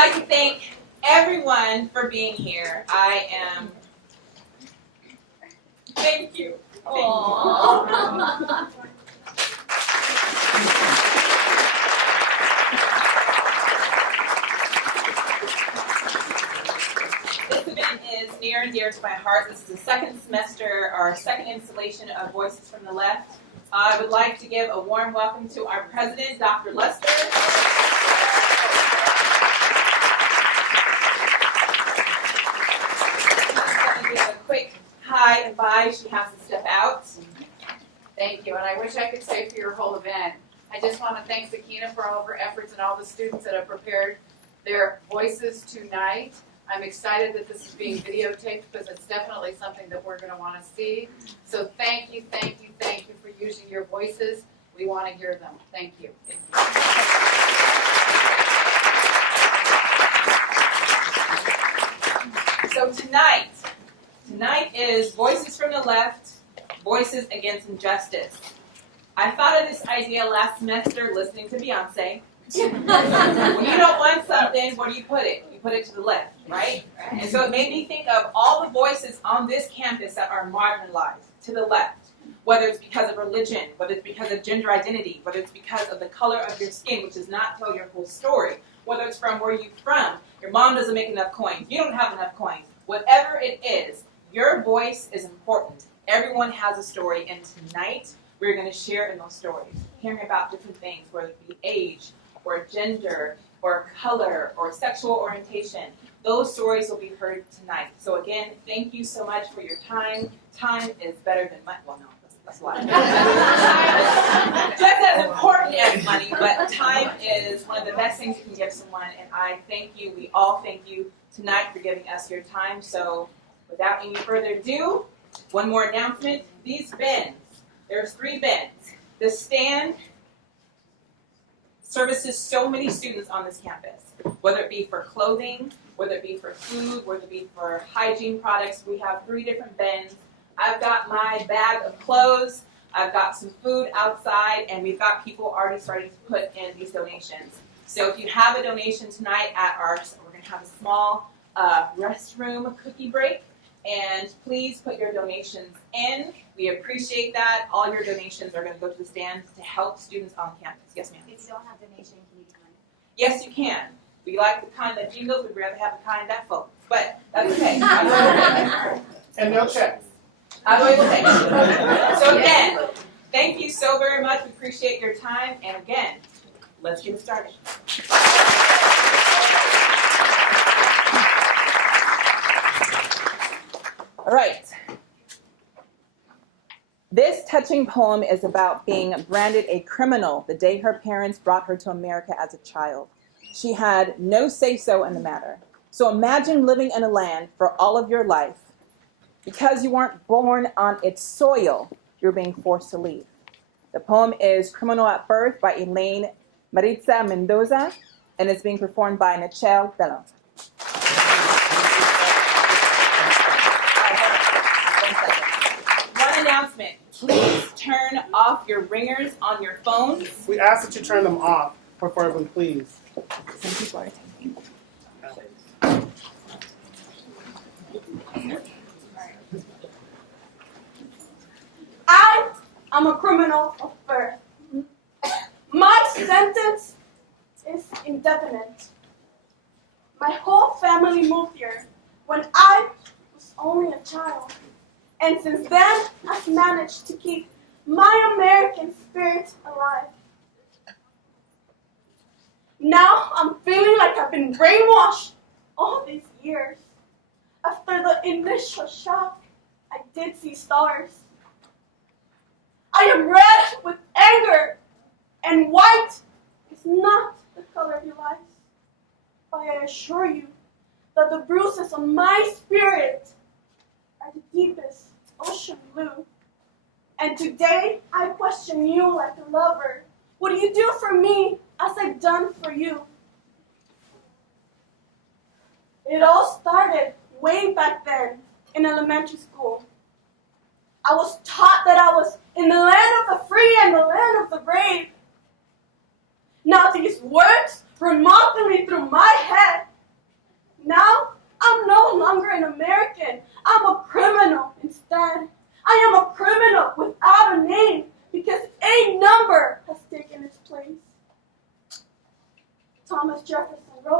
like to thank everyone for being here. Thank you. Aww. This event is near and dear to my heart. This is the second semester, our second installation of Voices from the Left. I would like to give a warm welcome to our president, Dr. Lester. I'm going to give a quick hi and bye. She has to step out. Thank you, and I wish I could stay for your whole event. I just want to thank Sakina for all of her efforts and all the students that have prepared their voices tonight. I'm excited that this is being videotaped because it's definitely something that we're going to want to see. So thank you, thank you, thank you for using your voices. We want to hear them. Thank you. So tonight is Voices from the Left, Voices Against Injustice. I thought of this idea last semester listening to Beyonce. When you don't want something, where do you put it? You put it to the left, right? And so it made me think of all the voices on this campus that are marginalized, to the left. Whether it's because of religion, whether it's because of gender identity, whether it's because of the color of your skin, which does not tell your whole story, whether it's from where you're from, your mom doesn't make enough coins, you don't have enough coins, whatever it is, your voice is important. Everyone has a story, and tonight we're going to share in those stories, hearing about different things, whether it be age, or gender, or color, or sexual orientation. Those stories will be heard tonight. So again, thank you so much for your time. Time is better than money. Well, no, that's a lie. Just as important as money, but time is one of the best things you can give someone, and I thank you, we all thank you tonight for giving us your time. So without any further ado, one more announcement. These bins, there's 3 bins. The stand services so many students on this campus, whether it be for clothing, whether it be for food, whether it be for hygiene products. We have 3 different bins. I've got my bag of clothes, I've got some food outside, and we've got people already starting to put in these donations. So if you have a donation tonight we're going to have a small restroom cookie break, and please put your donations in. We appreciate that. All your donations are going to go to the stand to help students on campus. Yes, ma'am? If you don't have donation, can you time it? Yes, you can. We like the kind that jingles. We'd rather have the kind that folds. But that's okay. And no checks. I will take it. So again, thank you so very much. We appreciate your time. And again, let's get started. All right. This touching poem is about being branded a criminal the day her parents brought her to America as a child. She had no say-so in the matter. So imagine living in a land for all of your life. Because you weren't born on its soil, you're being forced to leave. The poem is Criminal at Birth by Elaine Maritza Mendoza, and it's being performed by Nichelle Bello. One announcement. Please turn off your ringers on your phones. We ask that you turn them off, preferably, please. Some people are attending. I'm a criminal of birth. My sentence is indefinite. My whole family moved here when I was only a child. And since then, I've managed to keep my American spirit alive. Now I'm feeling like I've been brainwashed all these years. After the initial shock, I did see stars. I am red with anger, and white is not the color of your life. But I assure you that the bruises on my spirit are the deepest ocean blue. And today I question you like a lover. What do you do for me as I've done for you? It all started way back then in elementary school. I was taught that I was in the land of the free and the land of the brave. Now these words run mockingly through my head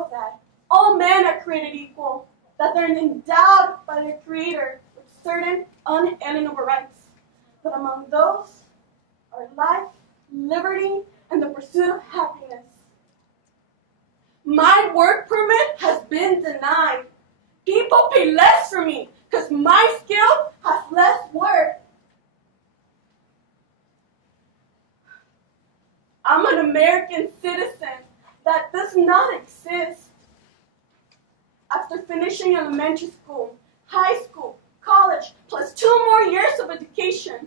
know that all men are created equal, that they're endowed by their Creator with certain unalienable rights. But among those are life, liberty, and the pursuit of happiness. My work permit has been denied. People pay less for me because my skill has less worth. I'm an American citizen that does not exist. After finishing elementary school, high school, college, plus 2 more years of education,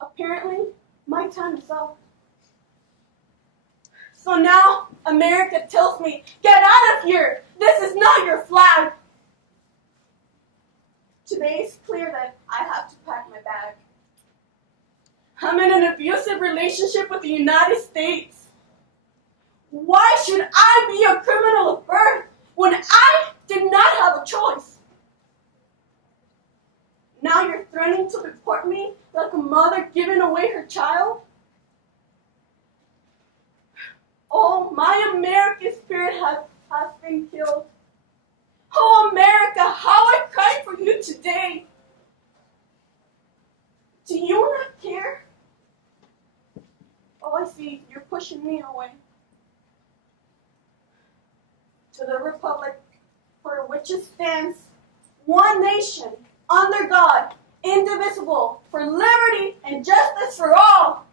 apparently my time is up. So now America tells me, get out of here! This is not your flag! Today it's clear that I have to pack my bag. I'm in an abusive relationship with the United States. Why should I be a criminal of birth when I did not have a choice? Now you're threatening to deport me like a mother giving away her child? Oh, my American spirit has been killed. Oh, America, how I cried for you today. Do you not care? Oh, I see, you're pushing me away. To the republic for which it stands, one nation, under God, indivisible, for liberty and justice for all.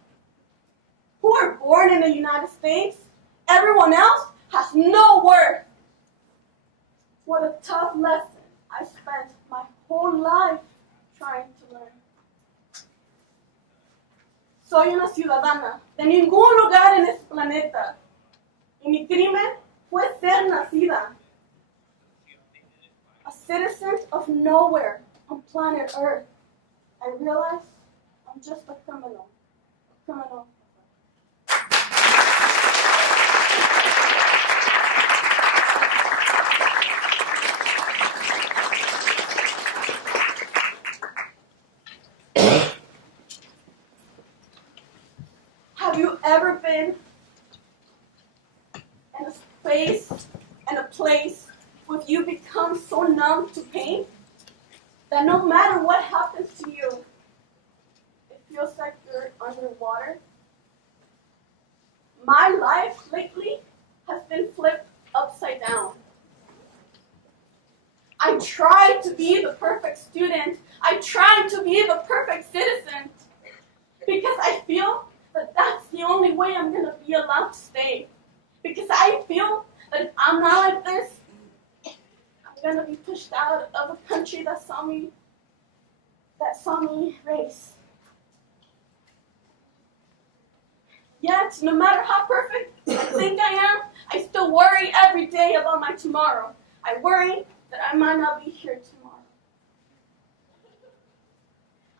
Who are born in the United States, everyone else has no worth. What a tough lesson I spent my whole life trying to learn. Soy una ciudadana de ningún lugar en este planeta. Y mi crimen fue ser nacida. A citizen of nowhere on planet Earth. I realize I'm just a criminal. A criminal. Have you ever been in a space and a place where you become so numb to pain that no matter what happens to you, it feels like you're underwater? My life lately has been flipped upside down. I try to be the perfect student. I try to be the perfect citizen because I feel that that's the only way I'm going to be allowed to stay. Because I feel that if I'm not like this, I'm going to be pushed out of a country that saw me race. Yet, no matter how perfect I think I am, I still worry every day about my tomorrow. I worry that I might not be here tomorrow.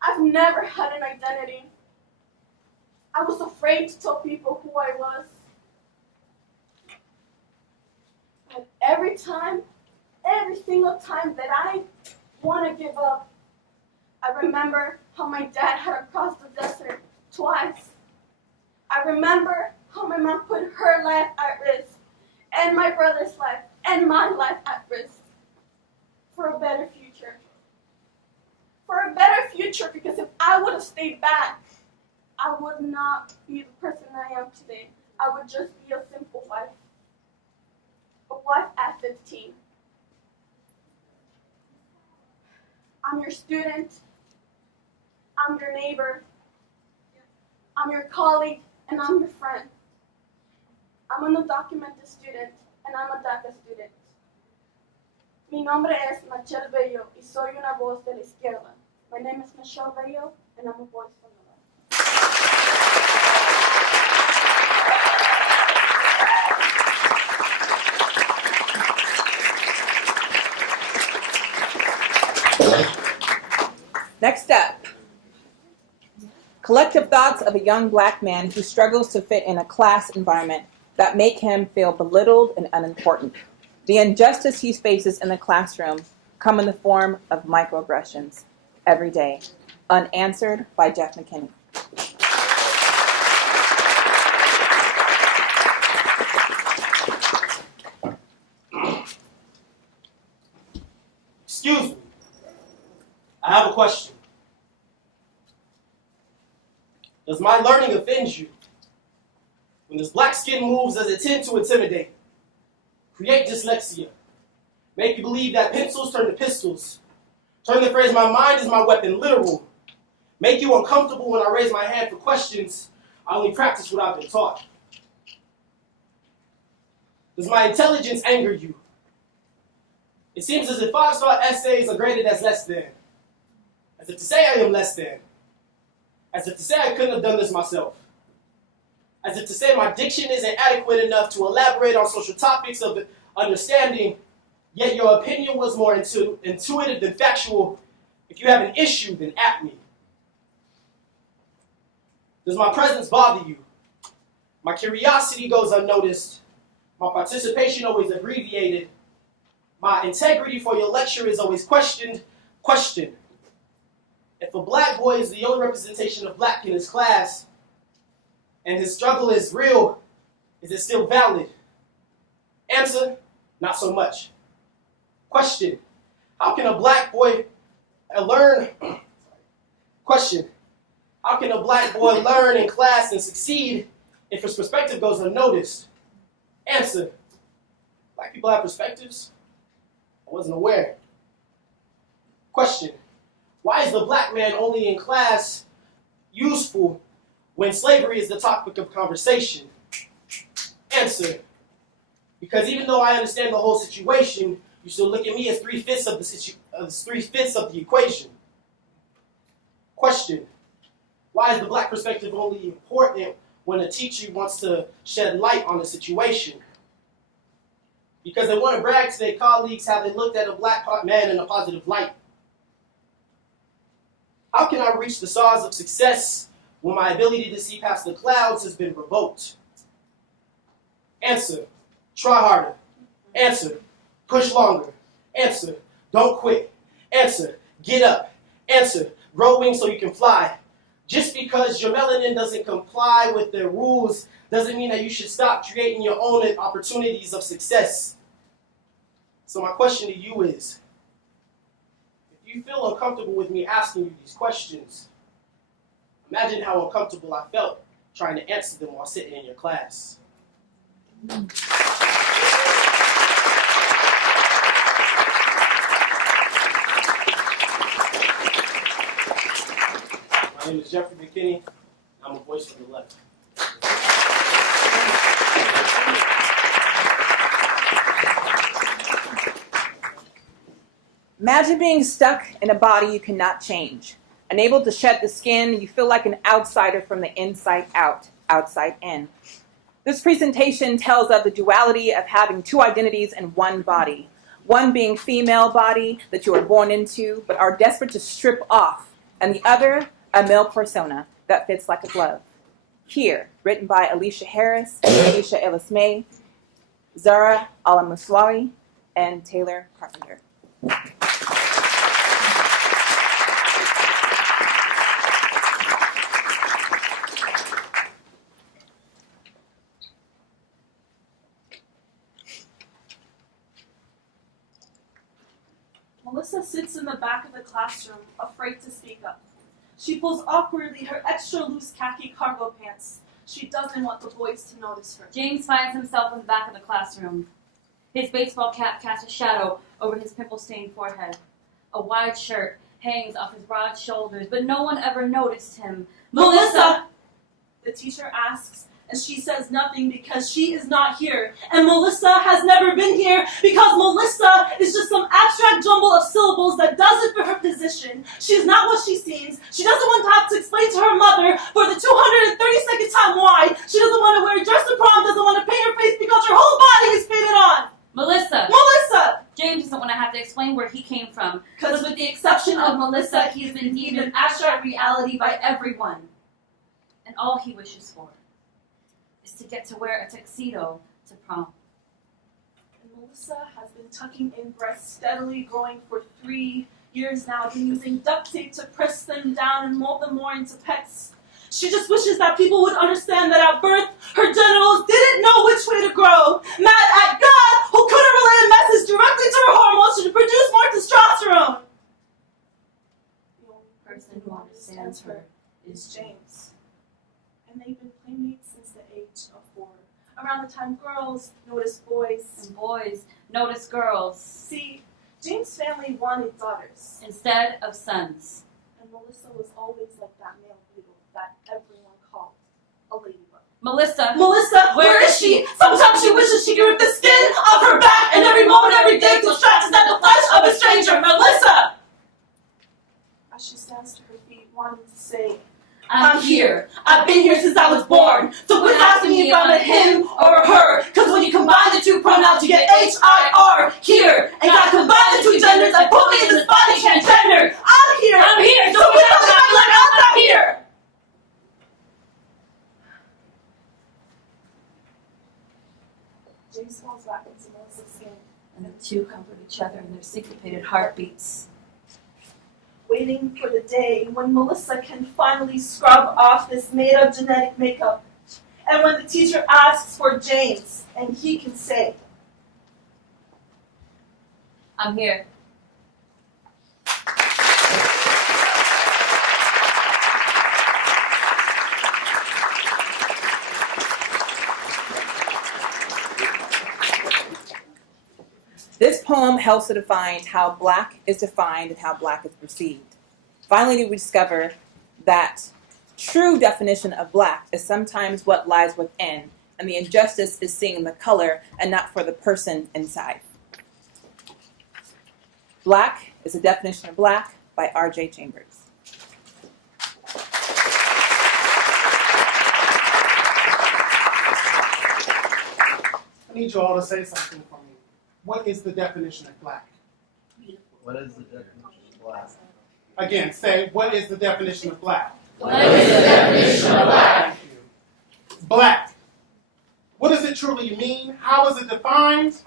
I've never had an identity. I was afraid to tell people who I was. But every single time that I want to give up, I remember how my dad had to cross the desert twice. I remember how my mom put her life at risk, and my brother's life, and my life at risk for a better future. For a better future, because if I would have stayed back, I would not be the person I am today. I would just be a simple wife. A wife at 15. I'm your student. I'm your neighbor. I'm your colleague, and I'm your friend. I'm an undocumented student, and I'm a DACA student. Mi nombre es Michelle Bello, y soy una voz de la izquierda. My name is Michelle Bello, and I'm a voice from the left. Next up, collective thoughts of a young black man who struggles to fit in a class environment that make him feel belittled and unimportant. The injustice he faces in the classroom come in the form of microaggressions every day. Unanswered by Jeff McKinney. Excuse me. I have a question. Does my learning offend you? When this black skin moves, does it tend to intimidate? Create dyslexia? Make you believe that pencils turn to pistols? Turn the phrase, my mind is my weapon, literal? Make you uncomfortable when I raise my hand for questions? I only practice what I've been taught. Does my intelligence anger you? It seems as if 5-star essays are graded as less than. As if to say I am less than. As if to say I couldn't have done this myself. As if to say my diction isn't adequate enough to elaborate on social topics of understanding, yet your opinion was more intuitive than factual. If you have an issue, then at me. Does my presence bother you? My curiosity goes unnoticed. My participation always abbreviated. My integrity for your lecture is always questioned. If a black boy is the only representation of black in his class, and his struggle is real, is it still valid? Answer, not so much. Question, how can a black boy learn? Question, how can a black boy learn in class and succeed if his perspective goes unnoticed? Answer, black people have perspectives? I wasn't aware. Question, why is the black man only in class useful when slavery is the topic of conversation? Answer, because even though I understand the whole situation, you still look at me as 3/5 of the equation. Question, why is the black perspective only important when a teacher wants to shed light on a situation? Because they want to brag to their colleagues how they looked at a black man in a positive light. How can I reach the stars of success when my ability to see past the clouds has been revoked? Answer, try harder. Answer, push longer. Answer, don't quit. Answer, get up. Answer, grow wings so you can fly. Just because your melanin doesn't comply with their rules doesn't mean that you should stop creating your own opportunities of success. So my question to you is, if you feel uncomfortable with me asking you these questions, imagine how uncomfortable I felt trying to answer them while sitting in your class. My name is Jeffrey McKinney. I'm a voice from the left. Imagine being stuck in a body you cannot change. Unable to shed the skin, you feel like an outsider from the inside out, outside in. This presentation tells of the duality of having two identities in one body. One being female body that you are born into but are desperate to strip off, and the other, a male persona that fits like a glove. Here, written by Alicia Harris, Alicia Ellis-May, Zara Alamuswawi, and Taylor Carpenter. Melissa sits in the back of the classroom, afraid to speak up. She pulls awkwardly her extra loose khaki cargo pants. She doesn't want the boys to notice her. James finds himself in the back of the classroom. His baseball cap casts a shadow over his pimple-stained forehead. A wide shirt hangs off his broad shoulders, but no one ever noticed him. Melissa! The teacher asks, and she says nothing because she is not here. And Melissa has never been here because Melissa is just some abstract jumble of syllables that does it for her position. She's not what she seems. She doesn't want to have to explain to her mother for the 232nd time why. She doesn't want to wear a dress to prom, doesn't want to paint her face because her whole body is painted on. Melissa! Melissa! James doesn't want to have to explain where he came from. Because with the exception of Melissa, he has been deemed an abstract reality by everyone. And all he wishes for is to get to wear a tuxedo to prom. And Melissa has been tucking in breasts steadily growing for 3 years now, been using duct tape to press them down and mold them more into pecs. She just wishes that people would understand that at birth, her genitals didn't know which way to grow. Mad at God, who couldn't relay a message directly to her hormones to produce more testosterone. understands her is James. And they've been playmates since the age of 4. Around the time girls noticed boys. and boys notice girls See, James' family wanted daughters. instead of sons. And Melissa was always like that male beetle that everyone called a ladybug. Melissa, Melissa, where is she? Sometimes she wishes she could rip the skin off her back, and every moment, every day feels trapped inside the flesh of a stranger. Melissa! As she stands to her feet, wanting to say, I'm here. I've been here since I was born. So quit asking me if I'm a him or a her. Cause when you combine the two pronouns, you get H-I-R, here. And God combined the two genders and put me in this body transgender. I'm here. I'm here. So quit telling me like I'm not here. James falls back into Melissa's skin, And the two comfort each other in their syncopated heartbeats. waiting for the day when Melissa can finally scrub off this made-up genetic makeup. And when the teacher asks for James, and he can say, I'm here. This poem helps to define how black is defined and how black is perceived. Finally, we discover that true definition of black is sometimes what lies within, and the injustice is seeing the color and not for the person inside. Black is a definition of black by R.J. Chambers. I need you all to say something for me. What is the definition of black? What is the definition of black? Again, say, what is the definition of black? What is the definition of black? Thank you. Black. What does it truly mean? How is it defined?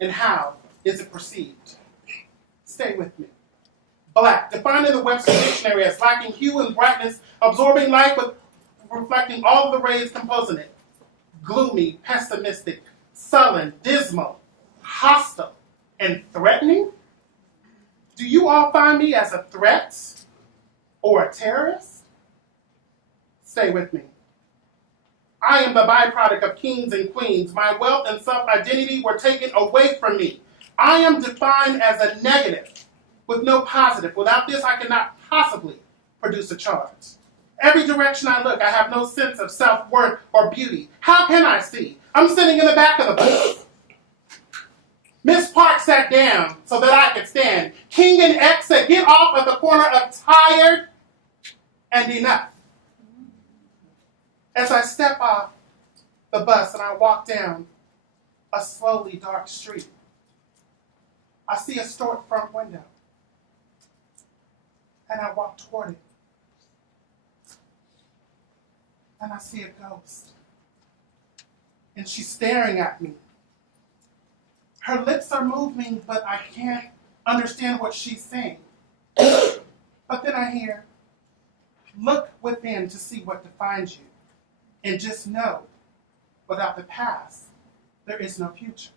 And how is it perceived? Stay with me. Black, defined in the Webster Dictionary as lacking hue and brightness, absorbing light but reflecting all of the rays composing it. Gloomy, pessimistic, sullen, dismal, hostile, and threatening? Do you all find me as a threat or a terrorist? Stay with me. I am the byproduct of kings and queens. My wealth and self-identity were taken away from me. I am defined as a negative with no positive. Without this, I cannot possibly produce a charge. Every direction I look, I have no sense of self-worth or beauty. How can I see? I'm sitting in the back of the bus. Miss Park sat down so that I could stand. King and X said, get off at the corner of tired and enough. As I step off the bus and I walk down a slowly dark street, I see a storefront window. And I walk toward it. And I see a ghost. And she's staring at me. Her lips are moving, but I can't understand what she's saying. But then I hear, look within to see what defines you. And just know, without the past, there is no future.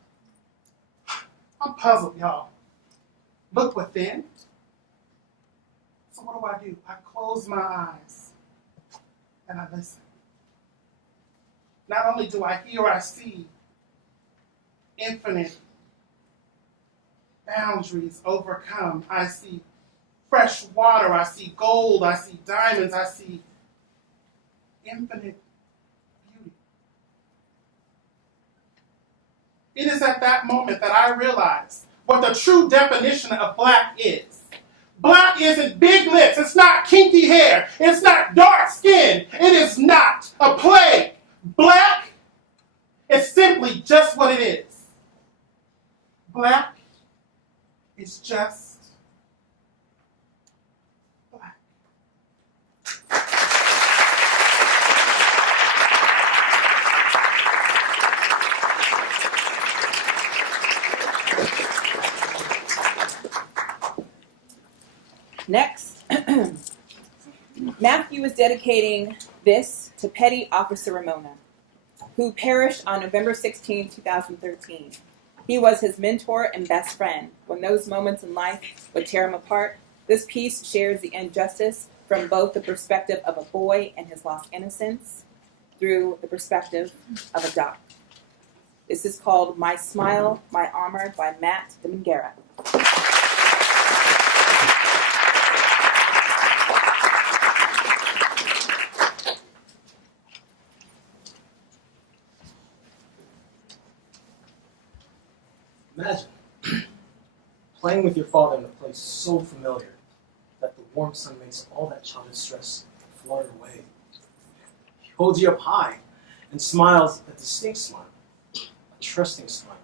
I'm puzzled, y'all. Look within. So what do? I close my eyes and I listen. Not only do I hear, I see infinite boundaries overcome. I see fresh water. I see gold. I see diamonds. I see infinite beauty. It is at that moment that I realize what the true definition of black is. Black isn't big lips. It's not kinky hair. It's not dark skin. It is not a plague. Black is simply just what it is. Black is just black. Next, Matthew is dedicating this to Petty Officer Ramona, who perished on November 16, 2013. He was his mentor and best friend. When those moments in life would tear him apart, this piece shares the injustice from both the perspective of a boy and his lost innocence through the perspective of a doc. This is called My Smile, My Armor by Matt Demingera. Imagine playing with your father in a place so familiar that the warm sun makes all that childhood stress flutter away. He holds you up high and smiles a distinct smile, a trusting smile,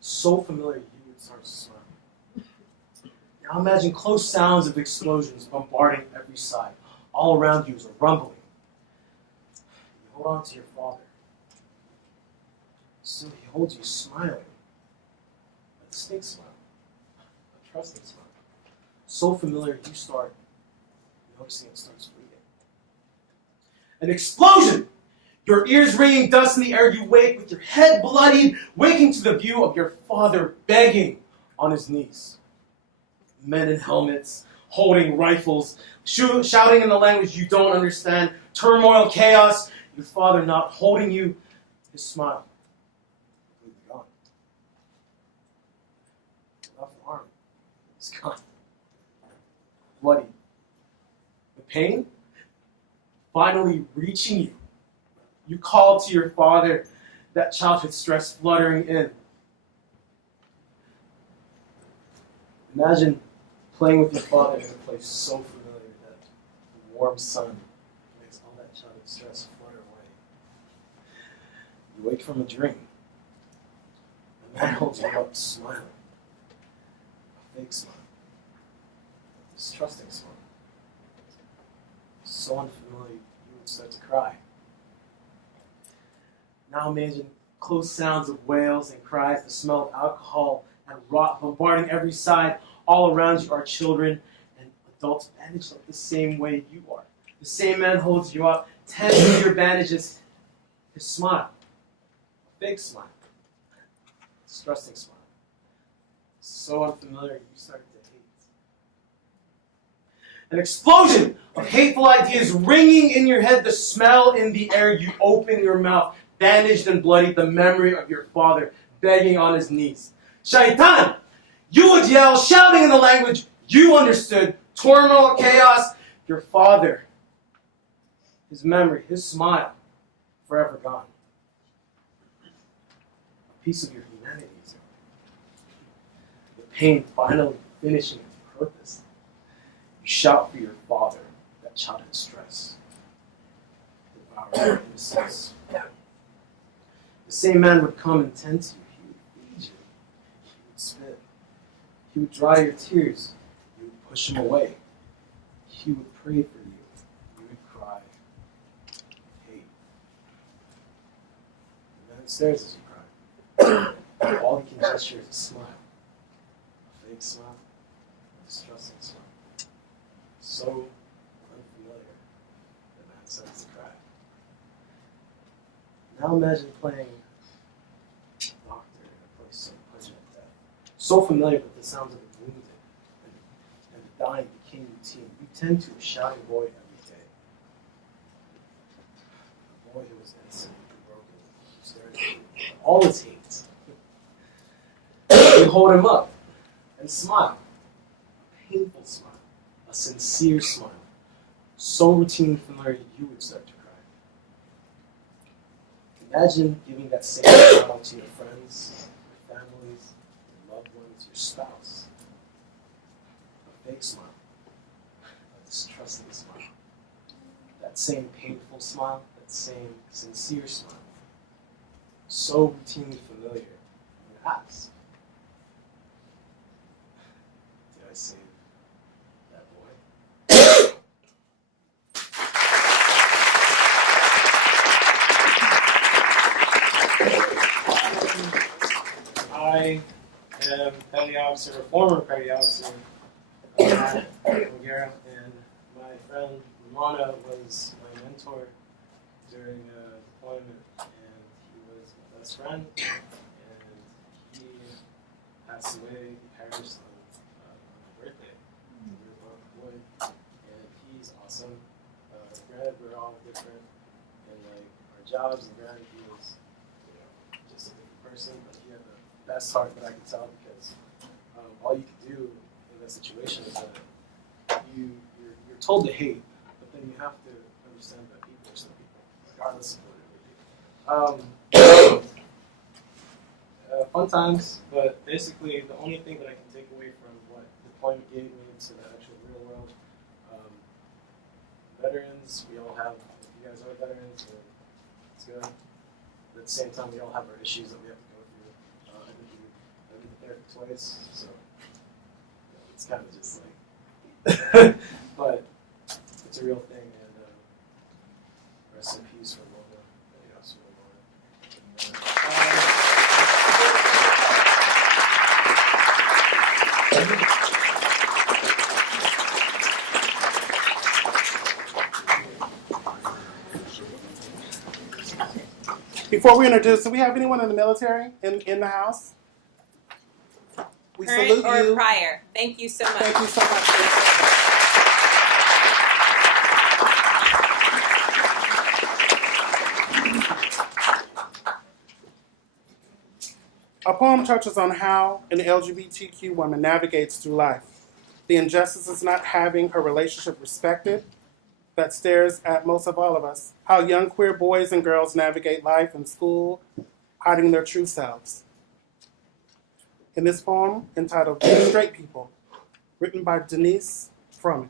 so familiar you would start to smile. Now imagine close sounds of explosions bombarding every side. All around you is a rumbling. You hold on to your father. Still, he holds you smiling. A distinct smile. A trusting smile. So familiar you start noticing it starts fleeting. An explosion! Your ears ringing, dust in the air, you wake with your head bloodied, waking to the view of your father begging on his knees. Men in helmets, holding rifles, shouting in the language you don't understand, turmoil, chaos, your father not holding you, his smile. Completely gone. Your left arm is gone. Bloody. The pain finally reaching you. You call to your father, that childhood stress fluttering in. Imagine playing with your father in a place so familiar that the warm sun makes all that childhood stress flutter away. You wake from a dream. A man holds you up smiling. A fake smile. A distrusting smile. So unfamiliar you would start to cry. Now imagine close sounds of wails and cries, the smell of alcohol and rot bombarding every side. All around you are children and adults bandaged up the same way you are. The same man holds you up, tends to your bandages. His smile, a big smile, a distrusting smile. So unfamiliar, you start to hate. An explosion of hateful ideas ringing in your head, the smell in the air. You open your mouth, bandaged and bloody, the memory of your father begging on his knees. Shaitan! You would yell, shouting in the language you understood. Turmoil, chaos. Your father, his memory, his smile, forever gone. A piece of your humanity is gone. The pain finally finishing its purpose. You shout for your father, that childhood stress. Devour your innocence. The same man would come and tend to you. He would feed you. He would spit. He would dry your tears. You would push him away. He would pray for you. You would cry. Hate. The man stares as you cry. All he can gesture is a smile. A fake smile. A distrusting smile. So unfamiliar. The man starts to cry. Now imagine playing doctor in a place so pungent at death. So familiar with the sounds of the wounded and the dying became routine. You tend to a shouting boy every day. A boy who was innocent and broken, staring at you. All his hate. You hold him up and smile. A painful smile. A sincere smile. So routine and familiar you would start to cry. Imagine giving that same smile to your friends, your families, your loved ones, your spouse. A fake smile. A distrusting smile. That same painful smile, that same sincere smile. So routinely familiar. You ask, did I save that boy? I am petty officer, a former petty officer, Bulgaria, and my friend Romana was my mentor during deployment, and he was my best friend, and he passed away in Paris on my birthday. We were both deployed, and he's awesome. different, and like our jobs and gravity is, just a different person. But he had the best heart that I could tell, because all you could do in that situation is that you're told to hate, but then you have to understand that people are still people, regardless of what it would be. Fun times, but basically the only thing that I can take away from what deployment gave me to the actual real world, veterans, we all have, if you guys are veterans, then it's good. But at the same time, we all have our issues that we have to go through. I've been to therapy twice, so it's kind of just like, but it's a real thing, and rest in peace for Mona. Before we introduce, do we have anyone in the military in the house? We Current salute or you. prior? Thank you so much. Thank you so much. A poem touches on how an LGBTQ woman navigates through life. The injustice is not having her relationship respected that stares at most of all of us. How young queer boys and girls navigate life in school, hiding their true selves. In this poem entitled Dear Straight People, written by Denise Froman.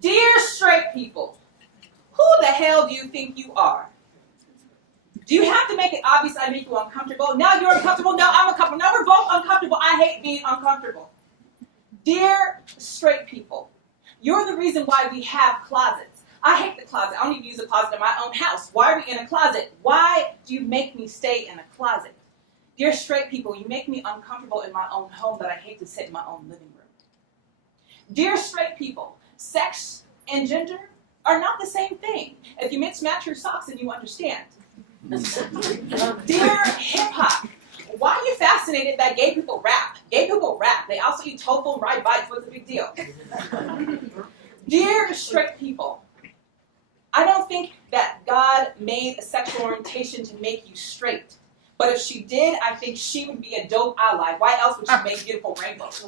Dear straight people, who the hell do you think you are? Do you have to make it obvious I make you uncomfortable? Now you're uncomfortable, now I'm uncomfortable, now we're both uncomfortable. I hate being uncomfortable. Dear straight people, you're the reason why we have closets. I hate the closet. I don't even use a closet in my own house. Why are we in a closet? Why do you make me stay in a closet? Dear straight people, you make me uncomfortable in my own home that I hate to sit in my own living room. Dear straight people, sex and gender are not the same thing. If you mismatch your socks, then you understand. Dear hip-hop, why are you fascinated that gay people rap? Gay people rap. They also eat tofu and ride bikes. What's the big deal? Dear straight people, I don't think that God made a sexual orientation to make you straight. But if she did, I think she would be a dope ally. Why else would she make beautiful rainbows?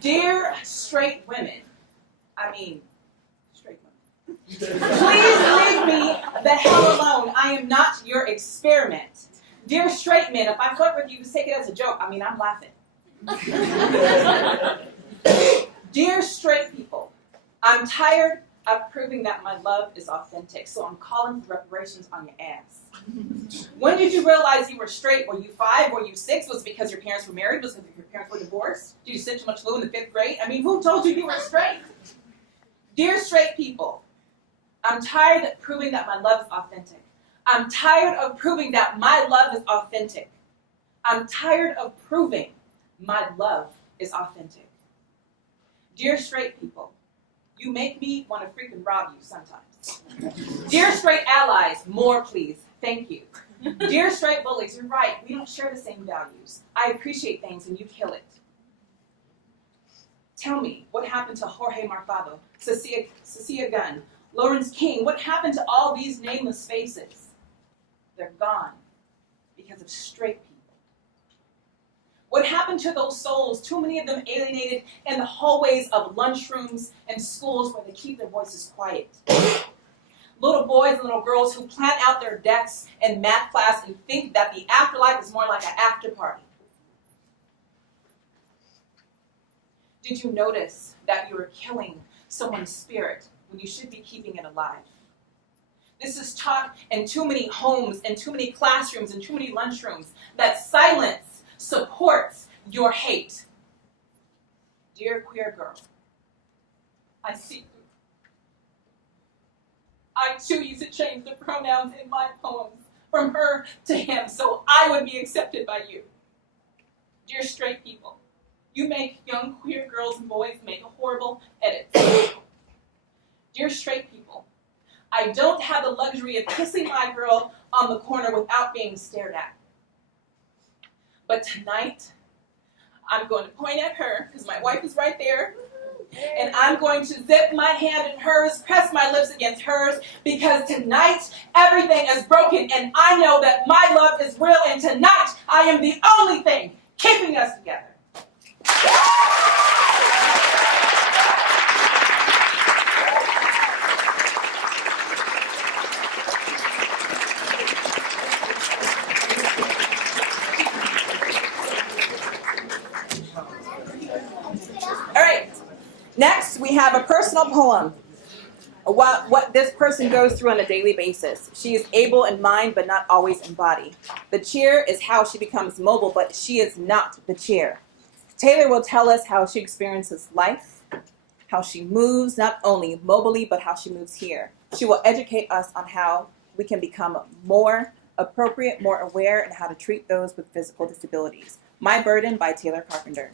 Dear straight women, straight women, please leave me the hell alone. I am not your experiment. Dear straight men, if I flirt with you, just take it as a joke. I'm laughing. Dear straight people, I'm tired of proving that my love is authentic, so I'm calling for reparations on your ass. When did you realize you were straight? Were you 5? Were you 6? Was it because your parents were married? Was it because your parents were divorced? Did you sit too much glue in the 5th grade? Who told you you were straight? Dear straight people, I'm tired of proving that my love is authentic. I'm tired of proving that my love is authentic. I'm tired of proving my love is authentic. Dear straight people, you make me want to freaking rob you sometimes. Dear straight allies, more please. Thank you. Dear straight bullies, you're right. We don't share the same values. I appreciate things and you kill it. Tell me, what happened to Jorge Marfado, Cecilia Gunn, Lawrence King? What happened to all these nameless faces? They're gone because of straight people. What happened to those souls, too many of them alienated in the hallways of lunchrooms and schools where they keep their voices quiet? Little boys and little girls who plan out their deaths in math class and think that the afterlife is more like an after party. Did you notice that you were killing someone's spirit when you should be keeping it alive? This is taught in too many homes, in too many classrooms, in too many lunchrooms, that silence supports your hate. Dear queer girl, I see you. I too used to change the pronouns in my poems from her to him so I would be accepted by you. Dear straight people, you make young queer girls and boys make horrible edits. Dear straight people, I don't have the luxury of kissing my girl on the corner without being stared at. But tonight, I'm going to point at her, because my wife is right there, and I'm going to zip my hand in hers, press my lips against hers, because tonight, everything is broken, and I know that my love is real, and tonight, I am the only thing keeping us together. All right, next we have a personal poem. What this person goes through on a daily basis. She is able in mind, but not always in body. The chair is how she becomes mobile, but she is not the chair. Taylor will tell us how she experiences life, how she moves, not only mobily, but how she moves here. She will educate us on how we can become more appropriate, more aware, and how to treat those with physical disabilities. My Burden by Taylor Carpenter.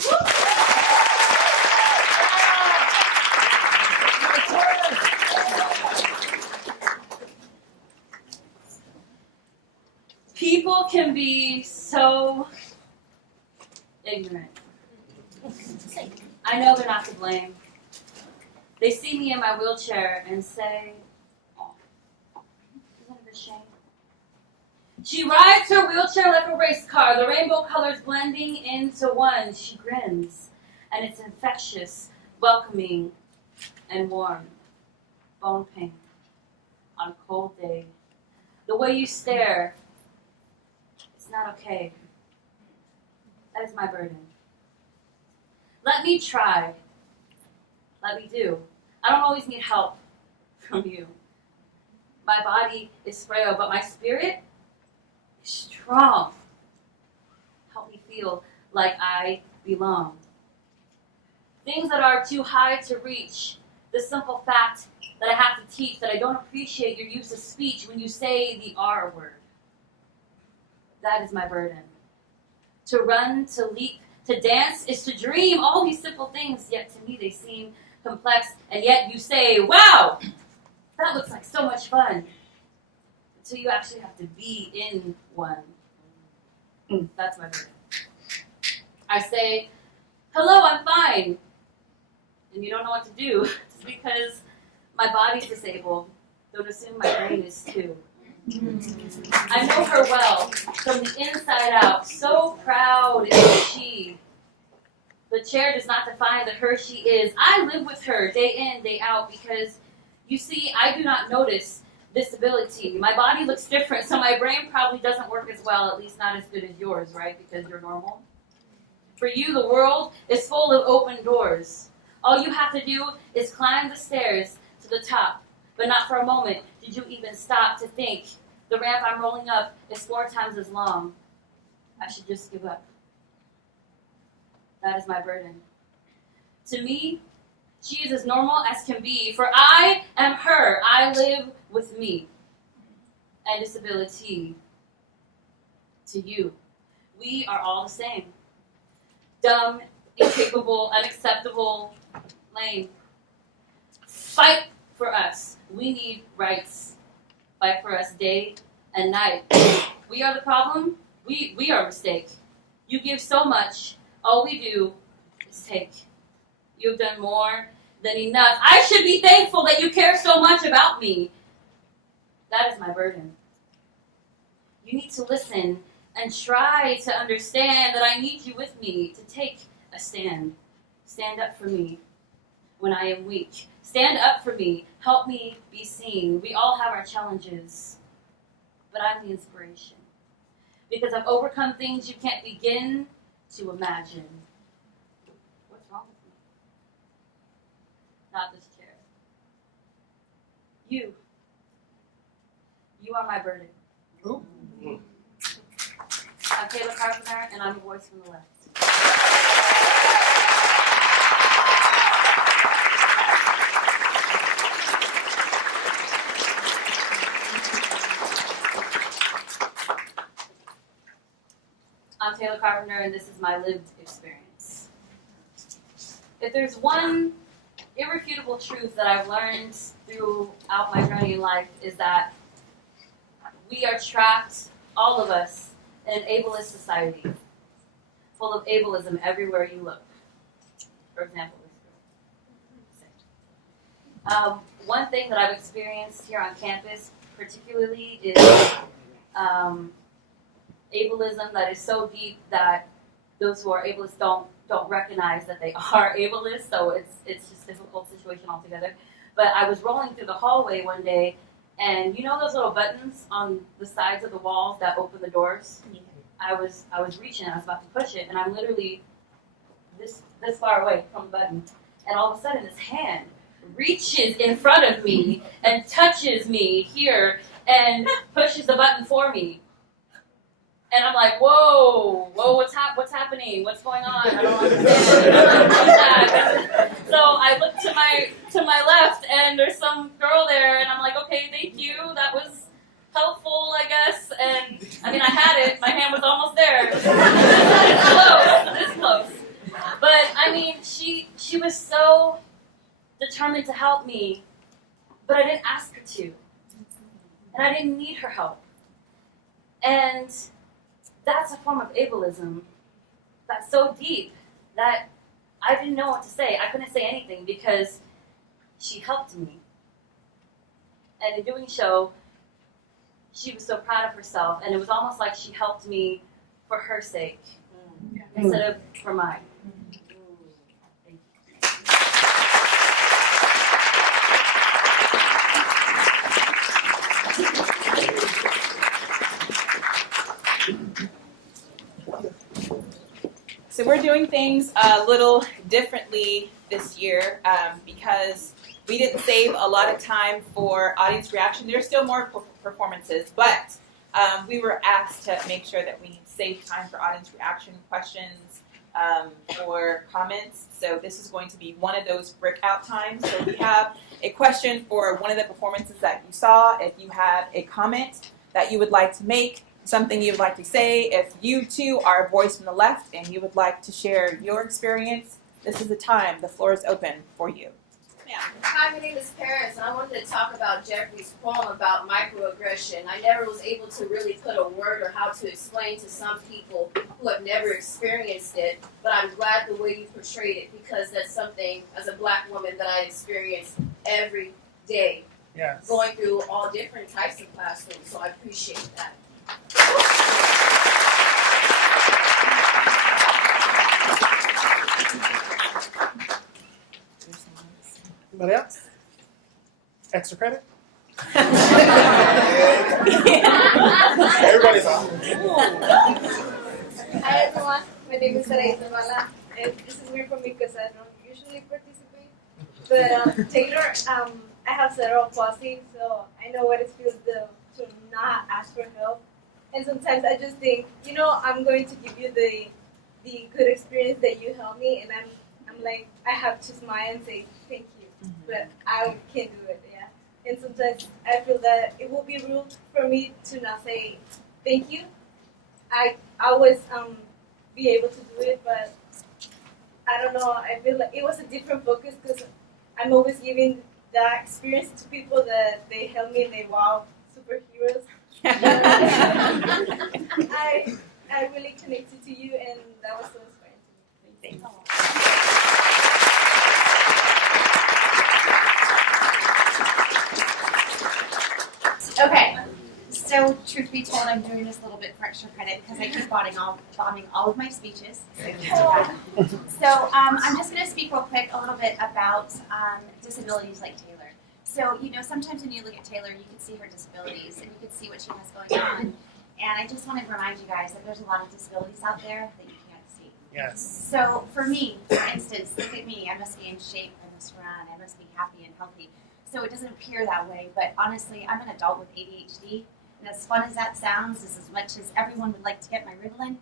People can be so ignorant. I know they're not to blame. They see me in my wheelchair and say, "Oh, isn't it a shame?" She rides her wheelchair like a race car, the rainbow colors blending into one. She grins, and it's infectious, welcoming, and warm. Bone pain on a cold day. The way you stare, it's not okay. That is my burden. Let me try. Let me do. I don't always need help from you. My body is frail, but my spirit is strong. Help me feel like I belong. Things that are too high to reach. The simple fact that I have to teach that I don't appreciate your use of speech when you say the R word. That is my burden. To run, to leap, to dance is to dream. All these simple things, yet to me they seem complex. And yet you say, wow, that looks like so much fun. Until you actually have to be in one. That's my burden. I say, hello, I'm fine. And you don't know what to do. It's because my body's disabled. Don't assume my brain is too. I know her well, from the inside out. So proud is she. The chair does not define the her she is. I live with her day in, day out, because, you see, I do not notice disability. My body looks different, so my brain probably doesn't work as well, at least not as good as yours, right? Because you're normal. For you, the world is full of open doors. All you have to do is climb the stairs to the top. But not for a moment did you even stop to think, the ramp I'm rolling up is 4 times as long. I should just give up. That is my burden. To me, she is as normal as can be, for I am her. I live with me and disability. To you, we are all the same. Dumb, incapable, unacceptable, lame. Fight for us. We need rights. Fight for us day and night. We are the problem. We are a mistake. You give so much. All we do is take. You've done more than enough. I should be thankful that you care so much about me. That is my burden. You need to listen and try to understand that I need you with me to take a stand. Stand up for me when I am weak. Stand up for me. Help me be seen. We all have our challenges, but I'm the inspiration. Because I've overcome things you can't begin to imagine. What's wrong with me? Not this chair. You are my burden. Ooh. I'm Taylor Carpenter, and I'm a voice from the left. I'm Taylor Carpenter, and this is my lived experience. If there's one irrefutable truth that I've learned throughout my journey in life, is that we are trapped, all of us, in an ableist society. full of ableism everywhere you look. For example, this girl. One thing that I've experienced here on campus particularly is ableism that is so deep that those who are ableist don't recognize that they are ableist, so it's just a difficult situation altogether. But I was rolling through the hallway one day, and you know those little buttons on the sides of the walls that open the doors? Yeah. I was reaching, I was about to push it, and I'm literally this far away from the button, and all of a sudden this hand reaches in front of me and touches me here and pushes the button for me. And I'm like, whoa, what's happening? What's going on? I don't understand. So I look to my left, and there's some girl there, and I'm like, okay, thank you. That was helpful, I guess. And I mean, I had it. My hand was almost there. This close. But I mean, she was so determined to help me, but I didn't ask her to, and I didn't need her help. And that's a form of ableism that's so deep that I didn't know what to say. I couldn't say anything because she helped me. And in doing so, she was so proud of herself, and it was almost like she helped me for her sake instead of for mine. Thank So we're doing things a little differently this year because we didn't save a lot of time for audience reaction. There's still more performances, but we were asked to make sure that we save time for audience reaction questions or comments. So this is going to be one of those breakout times. So we have a question for one of the performances that you saw. If you have a comment that you would like to make, something you would like to say, if you too are a voice from the left and you would like to share your experience, this is the time. The floor is open for you. Yeah. Hi, my name is Paris, and I wanted to talk about Jeffrey's poem about microaggression. I never was able to really put a word or how to explain to some people who have never experienced it, but I'm glad the way you portrayed it because that's something, as a black woman, that I experience every day. Yes. Going through all different types of classrooms, so I appreciate that. Anybody else? Extra credit? Everybody's on. Hi everyone, my name is Sarah Isabella, and this is weird for me because I don't usually participate. But Taylor, I have cerebral palsy, so I know what it feels to not ask for help. And sometimes I just think, I'm going to give you the good experience that you helped me, and I'm like, I have to smile and say thank you, but I can't do it, yeah. And sometimes I feel that it will be rude for me to not say thank you. I always be able to do it, but I don't know. I feel like it was a different focus because I'm always giving that experience to people that they help me and they wow, superheroes. I really connected to you, and that was so inspiring to me. Thanks. Okay, so truth be told, I'm doing this a little bit for extra credit because I keep bombing all of my speeches. So I'm just going to speak real quick a little bit about disabilities like Taylor. So, sometimes when you look at Taylor, you can see her disabilities and you can see what she has going on. And I just want to remind you guys that there's a lot of disabilities out there that you can't see. Yes. So for me, for instance, look at me. I must be in shape. I must run. I must be happy and healthy. So it doesn't appear that way. But honestly, I'm an adult with ADHD. And as fun as that sounds, as much as everyone would like to get my Ritalin,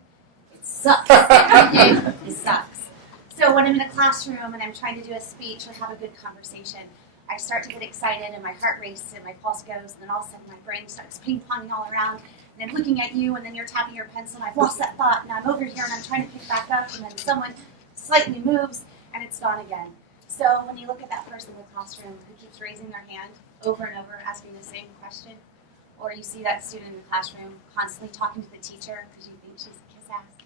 it sucks. Okay? It sucks. So when I'm in a classroom and I'm trying to do a speech or have a good conversation, I start to get excited and my heart races and my pulse goes, and then all of a sudden my brain starts ping-ponging all around, and I'm looking at you, and then you're tapping your pencil, and I've lost that thought, and I'm over here, and I'm trying to pick back up, and then someone slightly moves, and it's gone again. So when you look at that person in the classroom who keeps raising their hand over and over, asking the same question, or you see that student in the classroom constantly talking to the teacher because you think she's a kiss-ass,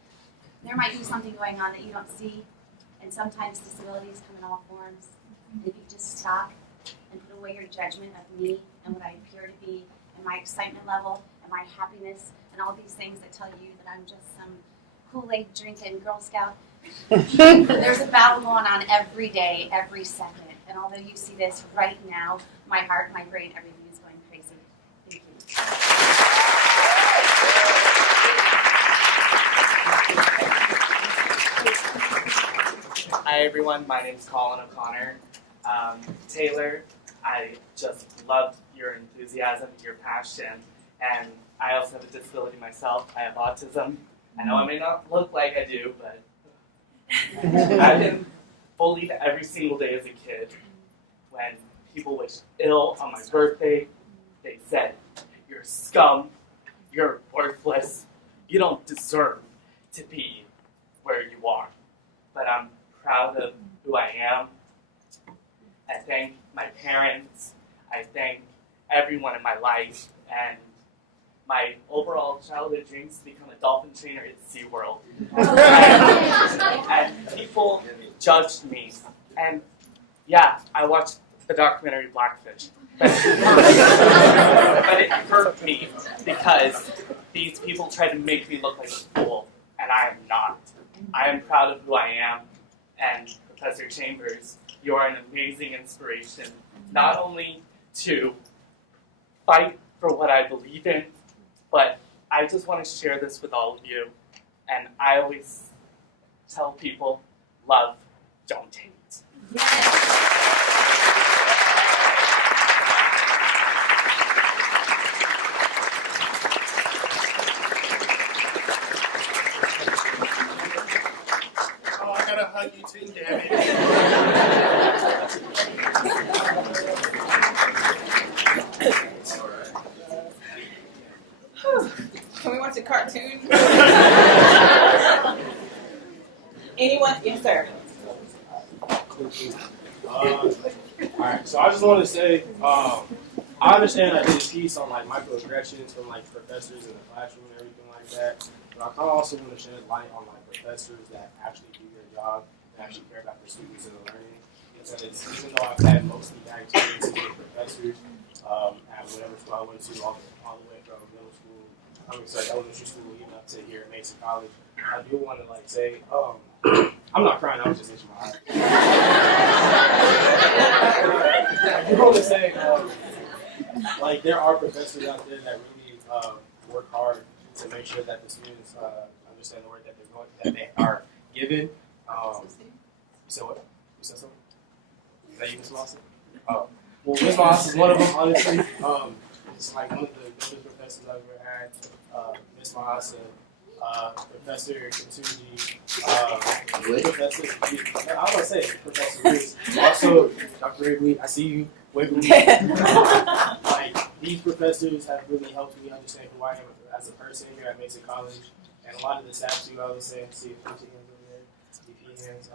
there might be something going on that you don't see, and sometimes disabilities come in all forms. And if you just stop and put away your judgment of me and what I appear to be, and my excitement level, and my happiness, and all these things that tell you that I'm just some Kool-Aid drinking Girl Scout. There's a battle going on every day, every second. And although you see this right now, my heart, my brain, everything is going crazy. Thank you. Hi everyone, my name is Colin O'Connor. Taylor, I just love your enthusiasm, your passion, and I also have a disability myself. I have autism. I know I may not look like I do, but I've been bullied every single day as a kid. When people wished ill on my birthday, they said, "You're scum, you're worthless, you don't deserve to be where you are." But I'm proud of who I am. I thank my parents, I thank everyone in my life, and my overall childhood dreams to become a dolphin trainer at SeaWorld. And people judged me. And yeah, I watched the documentary Blackfish. But it hurt me because these people tried to make me look like a fool, and I am not. I am proud of who I am, and Professor Chambers, you are an amazing inspiration, not only to fight for what I believe in, but I just want to share this with all of you. And I always tell people, love, don't hate. Oh, I gotta hug you too, damn it. Can we watch a cartoon? Anyone? Yes, sir. Alright, so I just want to say, I understand I did a piece on like microaggressions from like professors in the classroom and everything like that, but I kind of also want to shed light on like professors that actually do their job and actually care about their students and the learning. Because even though I've had mostly bad experiences with professors at whatever school I went to, all the way from middle school, elementary school, even up to here at Mesa College, I do want to like say, I'm not crying, I was just itching my eye. I want to say, like, there are professors out there that really work hard to make sure that the students understand the work that they are given. You said what? You said something? Is that you, Ms. Lawson? Oh. Well, Ms. Lawson is one of them, honestly. It's like one of the greatest professors I've ever had. Ms. Lawson, Professor Katuji, Professor, I was going to say Professor Reese. Also, Dr. Wrigley, I see you, Wiggly. Like, these professors have really helped me understand who I am as a person here at Mesa College. And a lot of the staff too, I was saying, see a few hands over there, DP hands.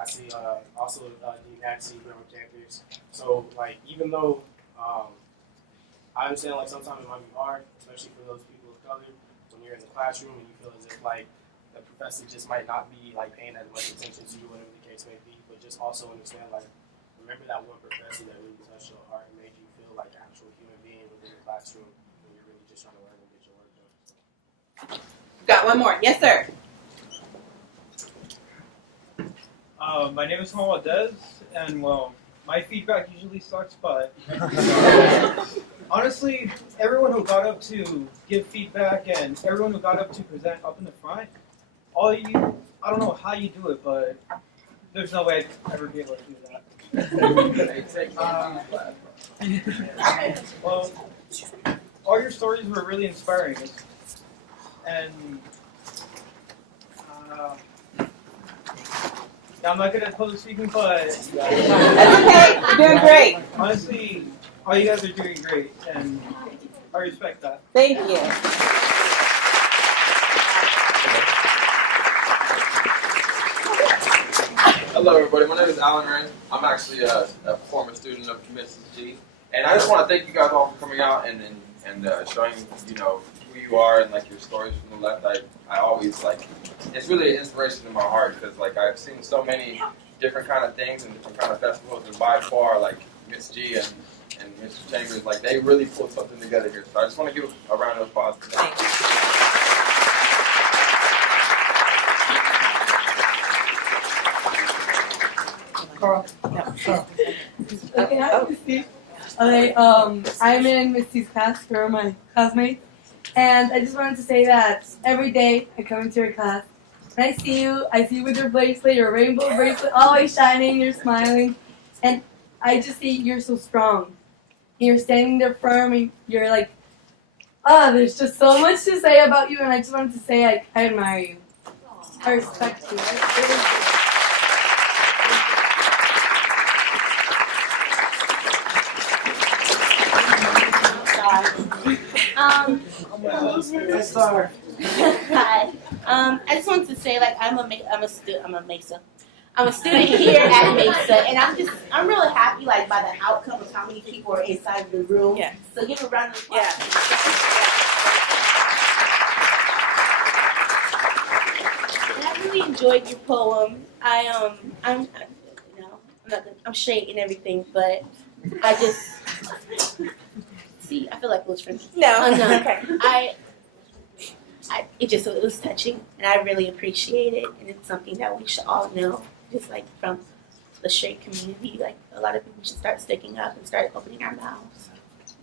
I see also Dean Maxey here on campus. So, like, even though I understand, like, sometimes it might be hard, especially for those people of color, when you're in the classroom and you feel as if, like, the professor just might not be, like, paying as much attention to you, whatever the case may be, but just also understand, like, remember that one professor that really touched your heart and made you feel like an actual human being within the classroom when you're really just trying to learn and get your work done. So. Got one more. Yes, sir. My name is Juan Valdez, and well, my feedback usually sucks, but honestly, everyone who got up to give feedback and everyone who got up to present up in the front, I don't know how you do it, but there's no way I'd ever be able to do that. Well, all your stories were really inspiring, and I'm not good at public speaking, but that's okay. You're doing great. Honestly, all you guys are doing great, and I respect that. Thank you. Hello, everybody. My name is Alan Ring. I'm actually a former student of Commitment G, and I just want to thank you guys all for coming out and showing, who you are and like your stories from the left, I always like, it's really an inspiration to my heart because like I've seen so many different kind of things and different kind of festivals, and by far like Miss G and Mr. Chambers, like they really pulled something together here. So I just want to give a round of applause to them. Thank you. Carl. No, Carl. Okay, hi, Misty. Okay, I'm in Misty's class. You're my classmates. And I just wanted to say that every day I come into your class and I see you with your bracelet, your rainbow bracelet, always shining, you're smiling. And I just see you're so strong. You're standing there firm and you're like, there's just so much to say about you, and I just wanted to say I admire you. I respect you. Hi. I just wanted to say, like, I'm a student here at Mesa, and I'm really happy, like, by the outcome of how many people are inside of the room. Yeah. So give a round of applause. Yeah. And I really enjoyed your poem. I'm straight and everything, but I just see. I feel like it was for me. No. No. Okay. It was touching, and I really appreciate it, and it's something that we should all know, just like from the straight community. Like, a lot of people should start sticking up and start opening our mouths.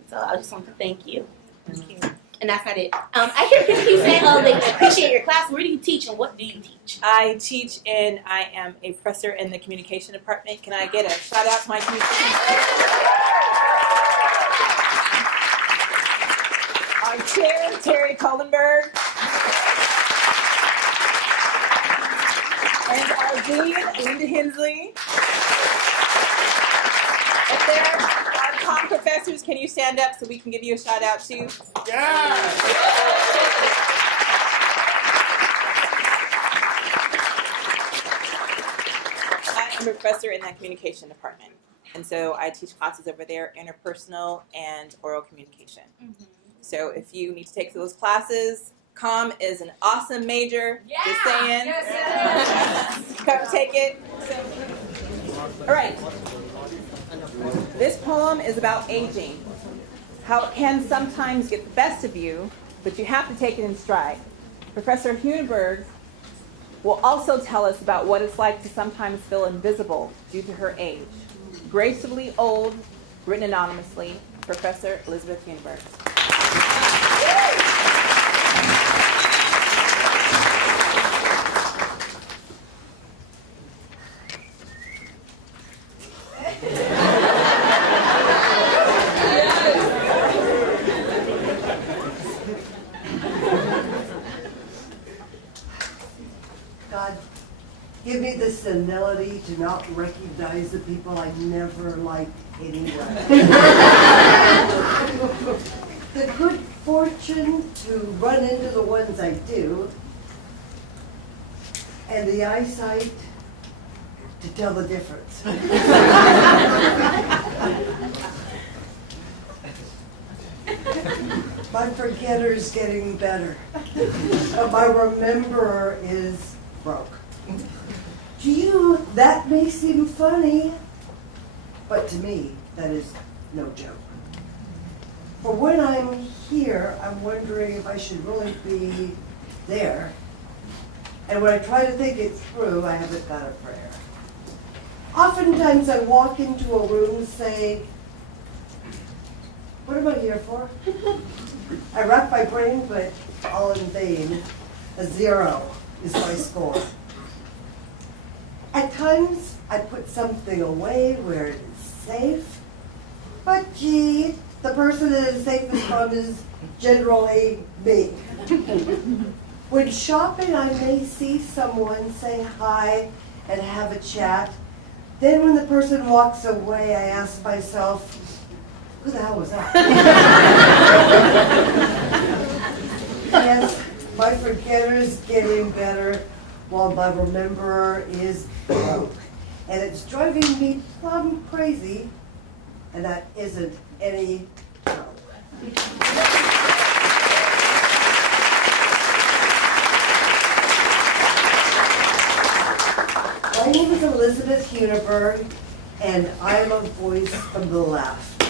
So I just want to thank you. Thank you. And that's not it. I hear people keep saying, they appreciate your class. Where do you teach, and what do you teach? I am a professor in the communication department. Can I get a shout out to my communication department? Our chair, Terry Cullenberg. And our dean, Linda Hensley. If there are comm professors, can you stand up so we can give you a shout out too? Yeah. I'm a professor in that communication department. And so I teach classes over there, interpersonal and oral communication. Mm-hmm. So if you need to take those classes, comm is an awesome major. Yeah. Just saying. Yes. Come take it. All right. This poem is about aging. How it can sometimes get the best of you, but you have to take it in stride. Professor Huneberg will also tell us about what it's like to sometimes feel invisible due to her age. Gracefully Old, written anonymously, Professor Elizabeth Huneberg. God, give me the senility to not recognize the people I never liked anyway. The good fortune to run into the ones I do, and the eyesight to tell the difference. My forgetter's getting better, but my rememberer is broke. To you, that may seem funny, but to me, that is no joke. For when I'm here, I'm wondering if I should really be there. And when I try to think it through, I haven't got a prayer. Oftentimes I walk into a room saying, what am I here for? I rack my brain, but all in vain. A 0 is my score. At times, I put something away where it is safe, but gee, the person it is safest from is generally me. When shopping, I may see someone say hi and have a chat. Then when the person walks away, I ask myself, who the hell was that? Yes, my forgetter's getting better while my rememberer is broke. And it's driving me plumb crazy, and that isn't any joke. Kuenneberg, and I'm a voice from the left.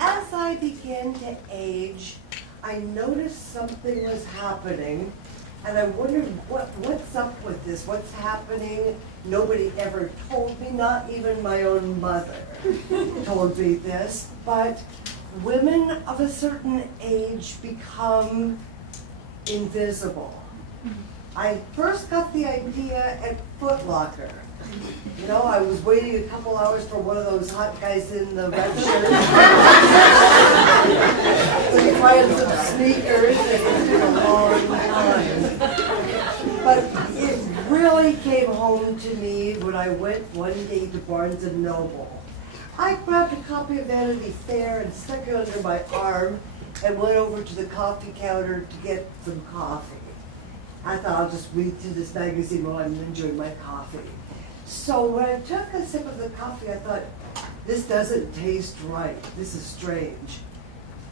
As I began to age, I noticed something was happening, and I wondered what's up with this, what's happening. Nobody ever told me, not even my own mother told me this, but women of a certain age become invisible. I first got the idea at Foot Locker. You know, I was waiting a couple hours for one of those hot guys in the red shirt. So trying some sneakers, and it took a long time. But it really came home to me when I went one day to Barnes & Noble. I grabbed a copy of Vanity Fair and stuck it under my arm and went over to the coffee counter to get some coffee. I thought I'll just read through this magazine while I'm enjoying my coffee. So when I took a sip of the coffee, I thought, this doesn't taste right. This is strange.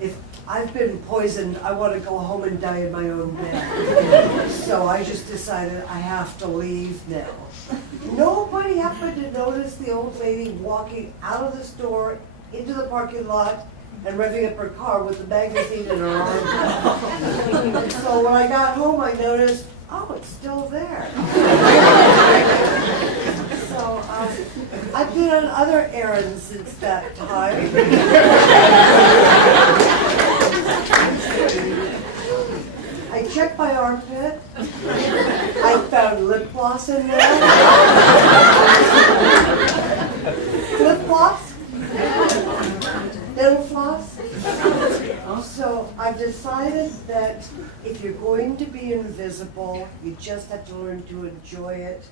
If I've been poisoned, I want to go home and die in my own bed. So I just decided I have to leave now. Nobody happened to notice the old lady walking out of the store into the parking lot and revving up her car with the magazine in her arm. So when I got home, I noticed, oh, it's still there. So I've been on other errands since that time. I checked my armpit. I found lip gloss in there. Lip gloss? Dental floss? So I've decided that if you're going to be invisible, you just have to learn to enjoy it.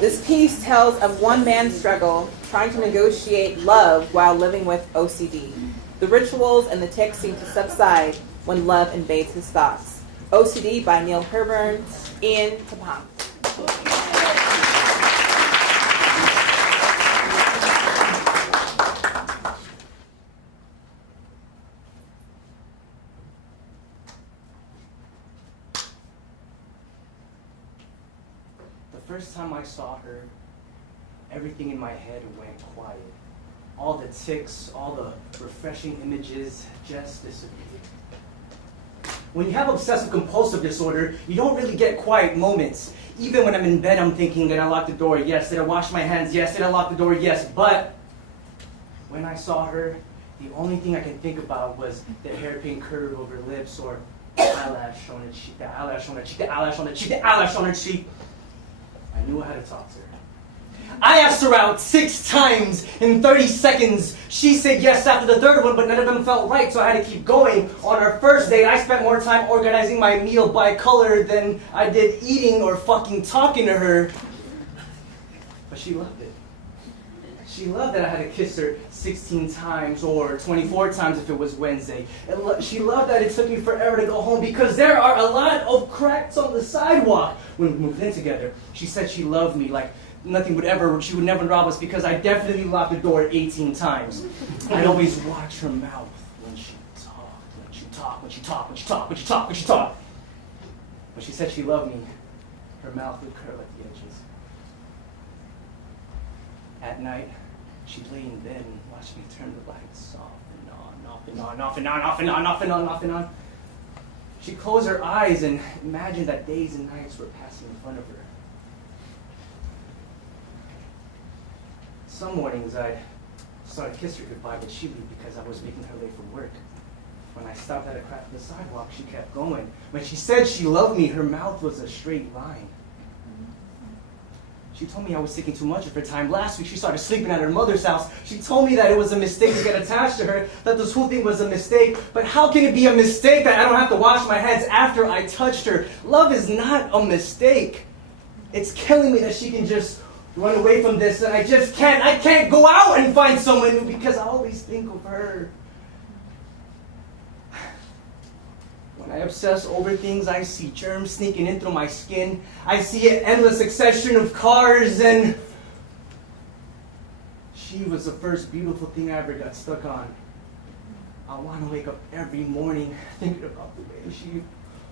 This piece tells of one man's struggle trying to negotiate love while living with OCD. The rituals and the tics seem to subside when love invades his thoughts. OCD by Neil Herburn, Ian Kapang. The first time I saw her, everything in my head went quiet. All the tics, all the refreshing images just disappeared. When you have obsessive compulsive disorder, you don't really get quiet moments. Even when I'm in bed, I'm thinking, did I lock the door? Yes. Did I wash my hands? Yes. Did I lock the door? Yes. But when I saw her, the only thing I can think about was the hairpin curve over her lips, or the eyelash on her cheek, the eyelash on her cheek, the eyelash on her cheek, the eyelash on her cheek. I knew I had to talk to her. I asked her out 6 times in 30 seconds. She said yes after the third one, but none of them felt right, so I had to keep going. On our first date, I spent more time organizing my meal by color than I did eating or fucking talking to her. But she loved it. She loved that I had to kiss her 16 times or 24 times if it was Wednesday. And she loved that it took me forever to go home because there are a lot of cracks on the sidewalk. When we moved in together, she said she loved me like nothing would ever, she would never rob us because I definitely locked the door 18 times. I'd always watch her mouth when she talked, when she talked. When she said she loved me, her mouth would curl at the edges. At night, she'd lay in bed and watch me turn the lights off and on, off and on, off and on, off and on, off and on, off and on. She'd close her eyes and imagine that days and nights were passing in front of her. Some mornings I'd start to kiss her goodbye, but she'd leave because I was making her late for work. When I stopped at a crack of the sidewalk, she kept going. When she said she loved me, her mouth was a straight line. She told me I was taking too much of her time. Last week, she started sleeping at her mother's house. She told me that it was a mistake to get attached to her, that this whole thing was a mistake. But how can it be a mistake that I don't have to wash my hands after I touched her? Love is not a mistake. It's killing me that she can just run away from this, and I can't go out and find someone new because I always think of her. When When I obsess over things, I see germs sneaking in through my skin. I see an endless succession of cars, and she was the first beautiful thing I ever got stuck on. I want to wake up every morning thinking about the way she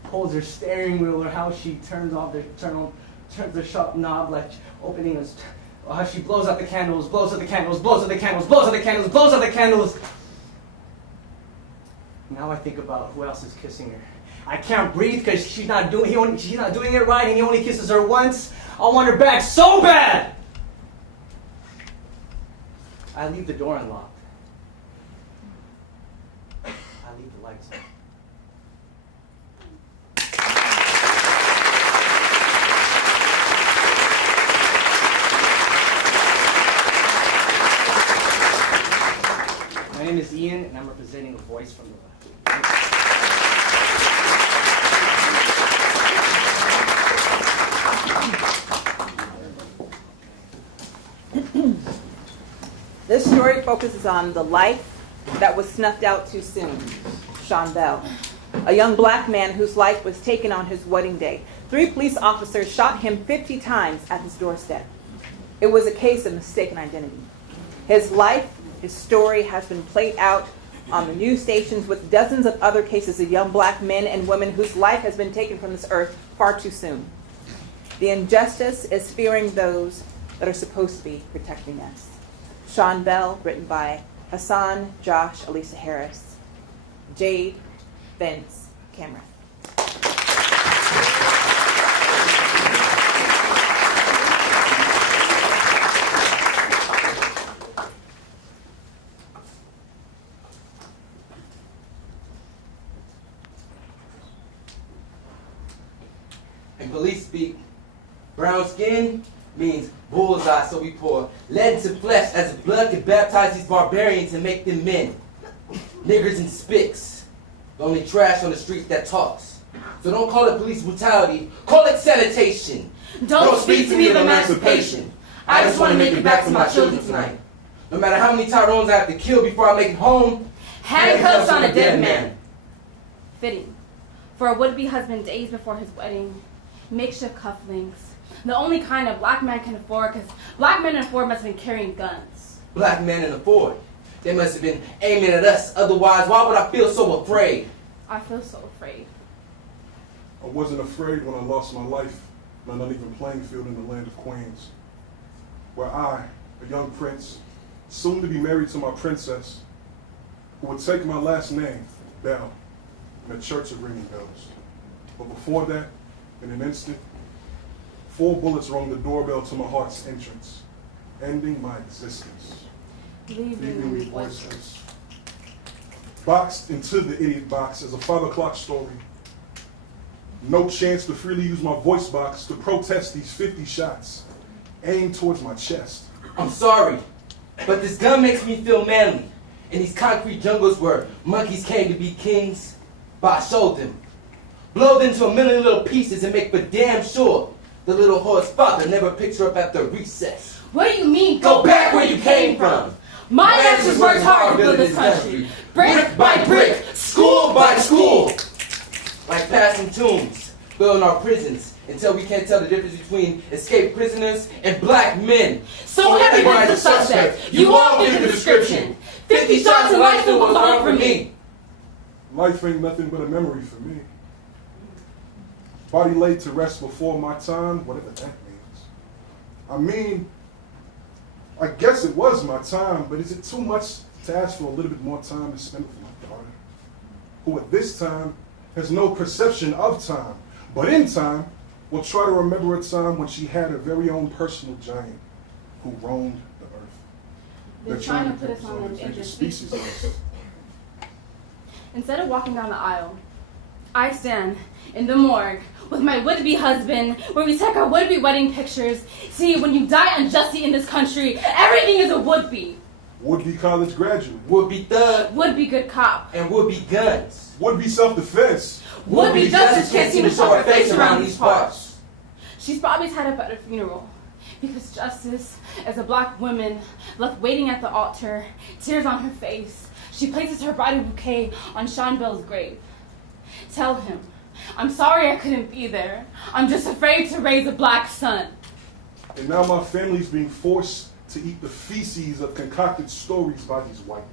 holds her steering wheel, or how she turns the shop knob, like opening us, or how she blows out the candles, blows out the candles, blows out the candles, blows out the candles, blows out the candles. Now I think about who else is kissing her. I can't breathe because she's not doing it right, and he only kisses her once. I want her back so bad. I leave the door unlocked. I leave the lights on. My name is Ian, and I'm representing a voice from the left. This story focuses on the life that was snuffed out too soon. Sean Bell, a young black man whose life was taken on his wedding day. 3 police officers shot him 50 times at his doorstep. It was a case of mistaken identity. His life, his story has been played out on the news stations with dozens of other cases of young black men and women whose life has been taken from this earth far too soon. The injustice is fearing those that are supposed to be protecting us. Sean Bell, written by Hassan, Josh, Elisa Harris, Jade, Vince, Cameron. In police speak, brown skin means bullseye, so we pour lead into flesh as if blood could baptize these barbarians and make them men. Niggers and spics, the only trash on the street that talks. So don't call it police brutality, call it sanitation. Don't speak to me of emancipation. I just want to make it back to my children tonight. No matter how many Tyrones I have to kill before I make it home, Handcuffs on a dead man. Fitting for a would-be husband days before his wedding. Makeshift cufflinks. The only kind a black man can afford, because black men in Ford must have been carrying guns. Black men in the Ford. They must have been aiming at us. Otherwise, why would I feel so afraid? I feel so afraid. I wasn't afraid when I lost my life on an uneven playing field in the land of Queens, where I, a young prince, soon to be married to my princess, who would take my last name, Bell, in a church of ringing bells. But before that, in an instant, 4 bullets rung the doorbell to my heart's entrance, ending my existence, leaving me voiceless. Boxed into the idiot box as a 5 o'clock story. No chance to freely use my voice box to protest these 50 shots, aimed towards my chest. I'm sorry, but this gun makes me feel manly. In these concrete jungles where monkeys came to be kings, but I showed them. Blow them to a million little pieces and make for damn sure the little whore's father never picks her up after recess. What do you mean? Go back where you came from. My ancestors worked hard to build this country. Brick by brick, school by school. Like passing tombs, building our prisons until we can't tell the difference between escaped prisoners and black men. So everybody's a suspect. You all give the description. 50 shots and life still goes on for me. Life ain't nothing but a memory for me. Body laid to rest before my time, whatever that means. I mean, I guess it was my time, but is it too much to ask for a little bit more time to spend with my daughter, who at this time has no perception of time, but in time will try to remember a time when she had her very own personal giant who roamed the earth. They're trying to put us on an interspecies list. Instead of walking down the aisle, I stand in the morgue with my would-be husband, where we take our would-be wedding pictures. See, when you die unjustly in this country, everything is a would-be. Would-be college graduate. Would-be thug. Would-be good cop. And would-be guns. Would-be self-defense. Would-be justice can't seem to show her face around these parts. She's probably tied up at a funeral, because justice, as a black woman left waiting at the altar, tears on her face, she places her bridal bouquet on Sean Bell's grave. Tell him, I'm sorry I couldn't be there. I'm just afraid to raise a black son. And now my family's being forced to eat the feces of concocted stories by these white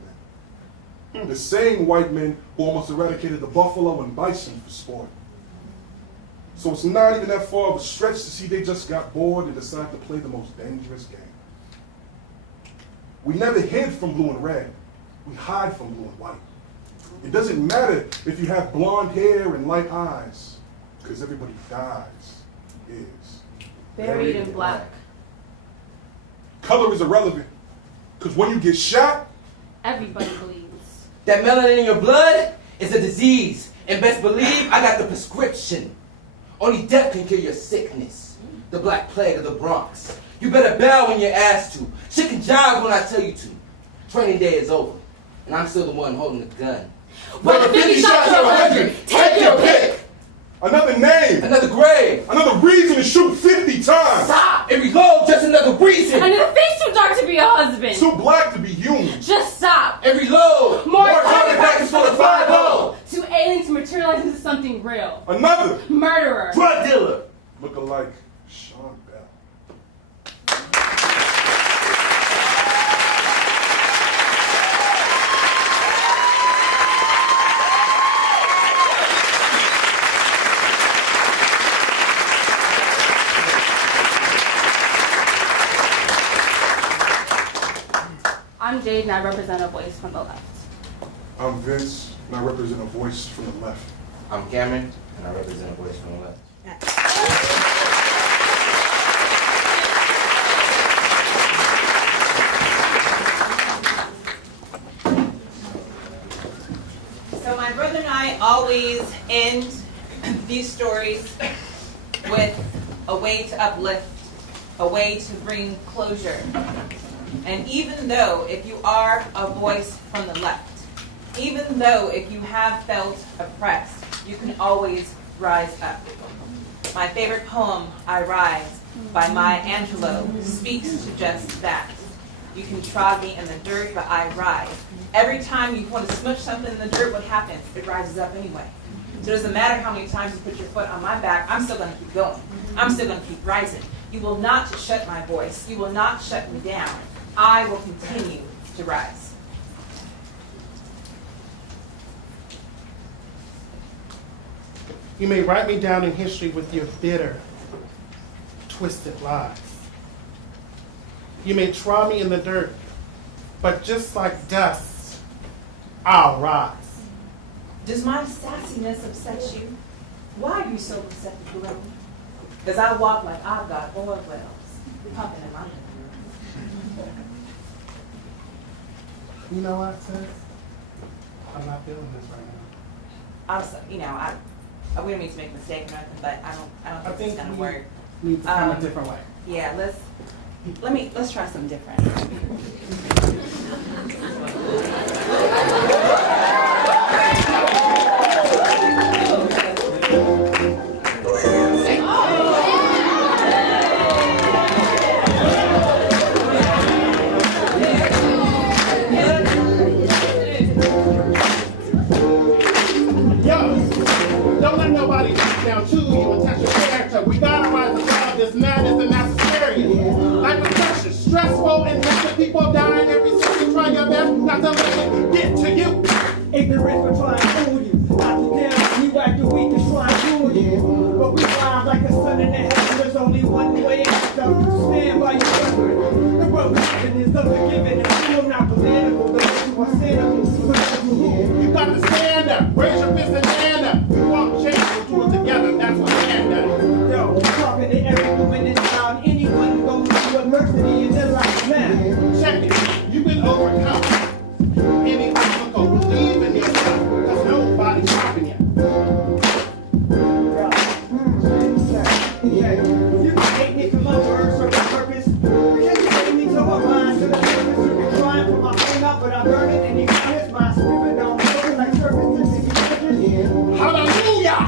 men. The same white men who almost eradicated the buffalo and bison for sport. So it's not even that far of a stretch to see they just got bored and decided to play the most dangerous game. We never hid from blue and red. We hide from blue and white. It doesn't matter if you have blonde hair and light eyes, because everybody dies is Buried in black. Color is irrelevant, because when you get shot, everybody bleeds. That melanin in your blood is a disease, and best believe I got the prescription. Only death can cure your sickness. The black plague of the Bronx. You better bow when you're asked to. Shit can jive when I tell you to. Training day is over, and I'm still the one holding the gun. Whether 50 shots or 100, take your pick. Another name. Another grave. Another reason to shoot 50 times. Stop and reload, just another reason. Another face too dark to be a husband. Too black to be human. Just stop. And reload. More target practice for the 5-0. Too alien to materialize into something real. Another murderer. Drug dealer. Look alike Sean Bell. I'm Jade and I represent a voice from the left. I'm Vince and I represent a voice from the left. I'm Cameron and I represent a voice from the left. So my brother and I always end these stories with a way to uplift, a way to bring closure. And even though if you are a voice from the left, even though if you have felt oppressed, you can always rise up. My favorite poem, I Rise, by Maya Angelou, speaks to just that. You can trod me in the dirt, but I rise. Every time you want to smush something in the dirt, what happens? It rises up anyway. So it doesn't matter how many times you put your foot on my back, I'm still going to keep going. I'm still going to keep rising. You will not shut my voice. You will not shut me down. I will continue to rise. You may write me down in history with your bitter, twisted lies. You may trod me in the dirt, but just like dust, I'll rise. Does my sassiness upset you? Why are you so upset to grow? Because I walk like I've got oil wells pumping in my head. You know what, sis? I'm not feeling this right now. Also, we don't need to make a mistake or nothing, but I don't think it's gonna work. Need to find a different way. Yeah, let's try something different. Don't let nobody knock down to you and touch your character. We gotta rise above this madness and mass hysteria. Life is precious, stressful, and hectic. People dying every second. Try your best not to let it get to you. Ignorance will try and fool you. Not to tell you act the weak and try and fool you. But we rise like the sun in the heaven. There's only one way out. Stand by your word. The road is unforgiving and still not political. Those who are cynical. You got to stand up, raise your fist and stand up. We won't change, we'll do it together. That's what stand up. Yo, talking to every woman in town. Anyone goes through adversity in their life now. Check it. You can overcome any obstacle. Believe in yourself, because nobody's stopping you. You can hate me for my words or my purpose. Because you hate me to my mind, to the purpose. You can try and put my flame out, but I burn it and you can't. My spirit don't burn like serpents and you. Hallelujah!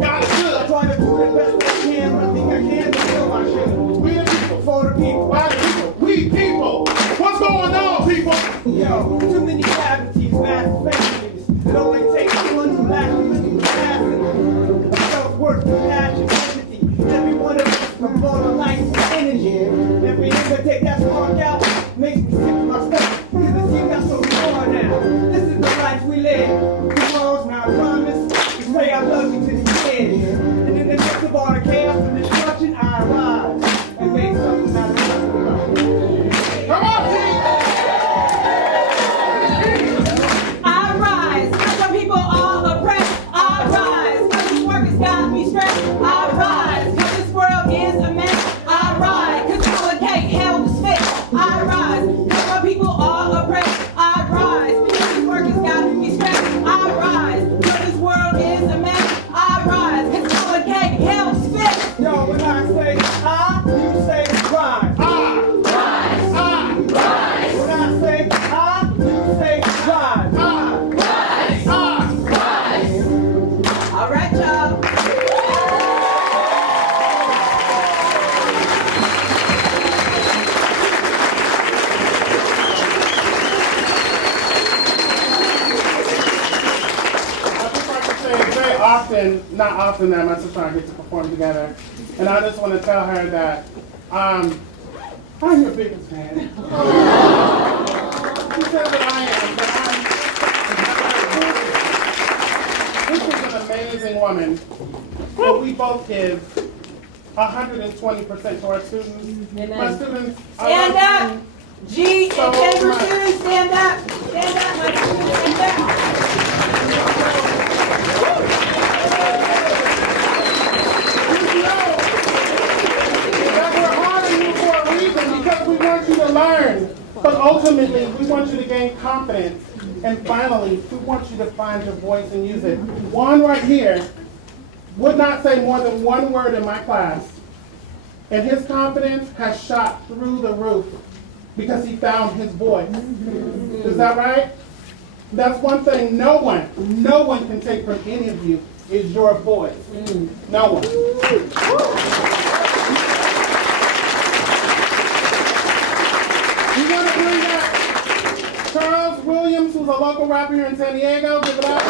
God is good. I try to do the best I can, but I think I can, but still I shouldn't. We the people. For the people. Why the people? We people. What's going on, people? Yo, too many cavities, mass families. It only takes one to laugh and live to laugh. led. Tomorrow's not promised. You say I love you to the end. And in the midst of all the chaos and destruction, I rise and make something out of nothing. Come on, team! I rise, cause some people are oppressed. I rise, cause this work has got me stressed. I rise, cause this world is a mess. I rise, cause complicate hell is fit. I rise, cause some people are oppressed. I rise, because this work has got me stressed. I rise, cause this world is a mess. I rise, cause complicate hell is fit. Yo, when I say I, you say rise. I rise. I rise. When I say I, you say rise. I rise. I rise. All right, y'all. Very often, not often that much, just trying to get to perform together. And I just want to tell her that I'm your biggest fan. She says that I am, but this is an amazing woman. But we both give 120% to our students. My students, Stand up. G and Denver students, stand up. Stand up, my students, stand up. Because we want you to learn, but ultimately we want you to gain confidence, and finally we want you to find your voice and use it. Juan right here would not say more than one word in my class, and his confidence has shot through the roof because he found his voice. Is that right? That's one thing no one can take from any of you is your voice. No one. We want to bring back Charles Williams, who's a local rapper here in San Diego. Give it up.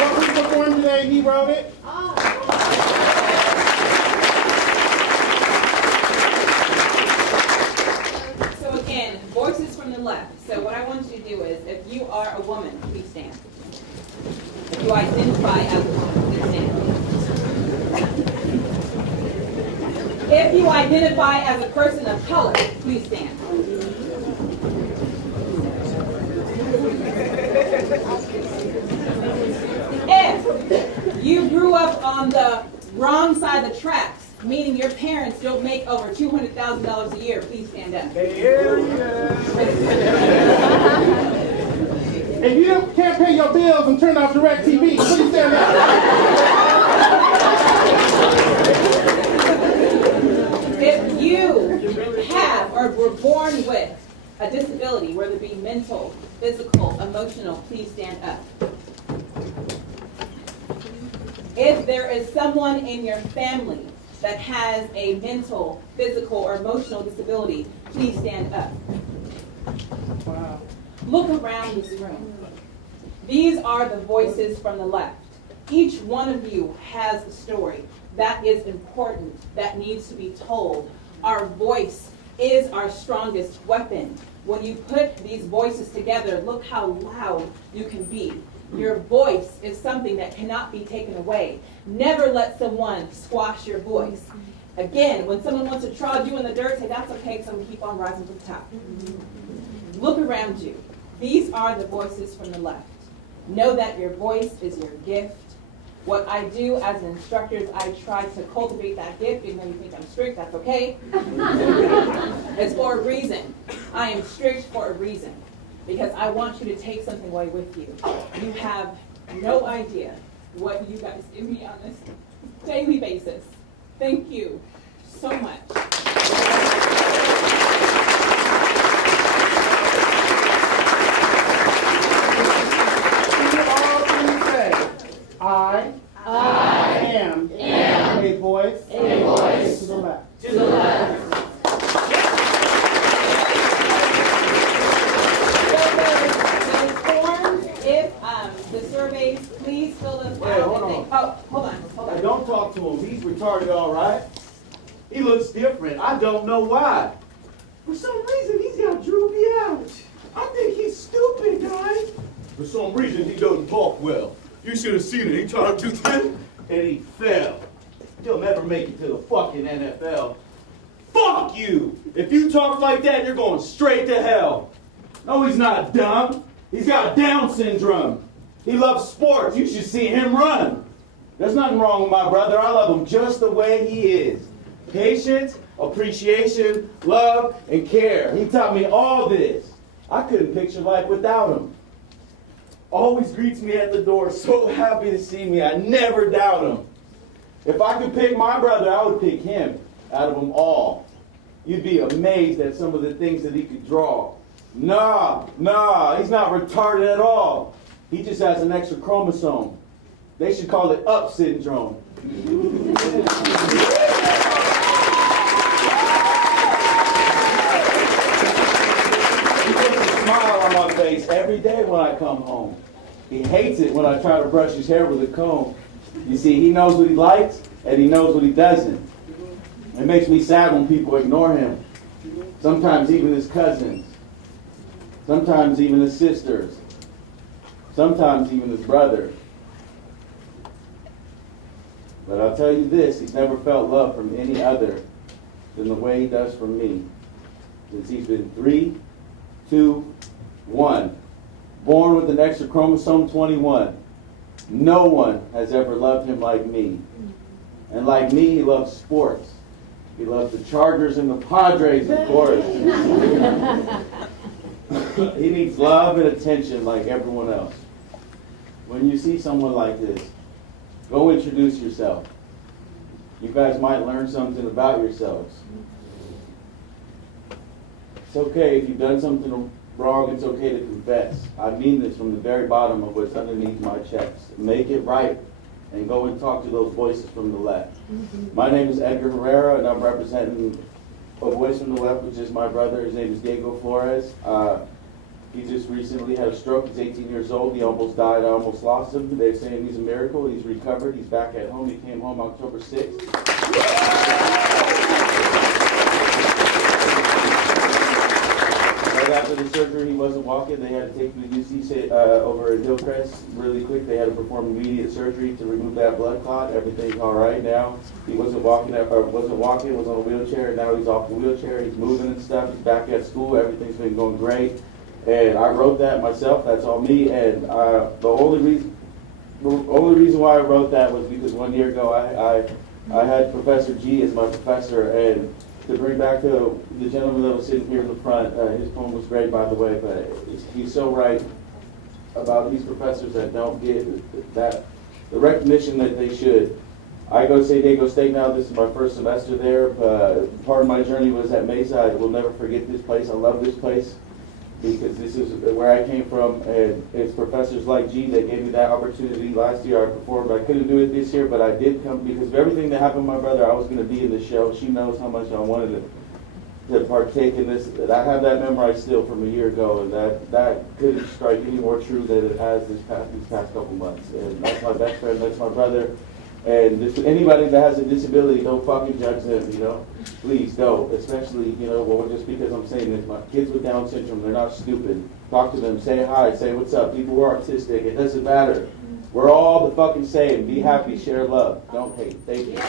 What we performed today, he wrote it. So again, voices from the left. So what I want you to do is, if you are a woman, please stand. If you identify as a woman, please stand. If you identify as a person of color, please stand. If you grew up on the wrong side of the tracks, meaning your parents don't make over $200,000 a year, please stand up. If you can't pay your bills and turn off DirecTV, please stand up. If you have or were born with a disability, whether it be mental, physical, emotional, please stand up. If there is someone in your family that has a mental, physical, or emotional disability, please stand up. Wow. Look around this room. These are the voices from the left. Each one of you has a story that is important, that needs to be told. Our voice is our strongest weapon. When you put these voices together, look how loud you can be. Your voice is something that cannot be taken away. Never let someone squash your voice. Again, when someone wants to trod you in the dirt, say, that's okay, because I'm going to keep on rising to the top. Look around you. These are the voices from the left. Know that your voice is your gift. What I do as an instructor is I try to cultivate that gift. Even though you think I'm strict, that's okay. It's for a reason. I am strict for a reason. Because I want you to take something away with you. You have no idea what you guys give me on this daily basis. Thank you so much. I am a voice to the left. To the left. If the surveys, please fill them out. Hey, hold on. Hold on. Hey, don't talk to him. He's retarded, all right? He looks different. I don't know why. For some reason, he's got droopy eyes. I think he's stupid, guys. For some reason, he doesn't talk well. You should have seen it. He tried to do that, and he fell. He'll never make it to the fucking NFL. Fuck you! If you talk like that, you're going straight to hell. No, he's not dumb. He's got Down syndrome. He loves sports. You should see him run. There's nothing wrong with my brother. I love him just the way he is. Patience, appreciation, love, and care. He taught me all this. I couldn't picture life without him. Always greets me at the door, so happy to see me. I never doubt him. If I could pick my brother, I would pick him out of them all. You'd be amazed at some of the things that he could draw. Nah, he's not retarded at all. He just has an extra chromosome. They should call it up syndrome. He puts a smile on my face every day when I come home. He hates it when I try to brush his hair with a comb. You see, he knows what he likes and he knows what he doesn't. It makes me sad when people ignore him. Sometimes even his cousins. Sometimes even his sisters. Sometimes even his brother. But I'll tell you this, he's never felt love from any other than the way he does from me. Since he's been 3, 2, 1. Born with an extra chromosome 21. No one has ever loved him like me. And like me, he loves sports. He loves the Chargers and the Padres, of course. He needs love and attention like everyone else. When you see someone like this, go introduce yourself. You guys might learn something about yourselves. It's okay if you've done something wrong, it's okay to confess. I mean this from the very bottom of what's underneath my chest. Make it right and go and talk to those voices from the left. My name is Edgar Herrera, and I'm representing a voice from the left, which is my brother. His name is Diego Flores. He just recently had a stroke. He's 18 years old. He almost died. I almost lost him. They're saying he's a miracle. He's recovered. He's back at home. He came home October 6th. Right after the surgery, he wasn't walking. They had to take him to UC over at Hillcrest really quick. They had to perform immediate surgery to remove that blood clot. Everything's all right now. He wasn't walking, was on a wheelchair, and now he's off the wheelchair. He's moving and stuff. He's back at school. Everything's been going great. And I wrote that myself. That's all me. And the only reason why I wrote that was because 1 year ago I had Professor G as my professor, and to bring back to the gentleman that was sitting here in the front, his poem was great, by the way, but he's so right about these professors that don't get the recognition that they should. I go to San Diego State now. This is my first semester there. Part of my journey was at Mesa. I will never forget this place. I love this place because this is where I came from, and it's professors like G that gave me that opportunity. Last year I performed. I couldn't do it this year, but I did come because of everything that happened to my brother. I was going to be in the show. She knows how much I wanted to partake in this. I have that memorized still from a year ago, and that couldn't strike any more true than it has these past couple months. And that's my best friend. That's my brother. And anybody that has a disability, don't fucking judge them, you know? Please don't, especially, just because I'm saying this. My kids with Down syndrome, they're not stupid. Talk to them, say hi, say what's up. People who are autistic, it doesn't matter. We're all the fucking same. Be happy, share love. Don't hate. Thank you.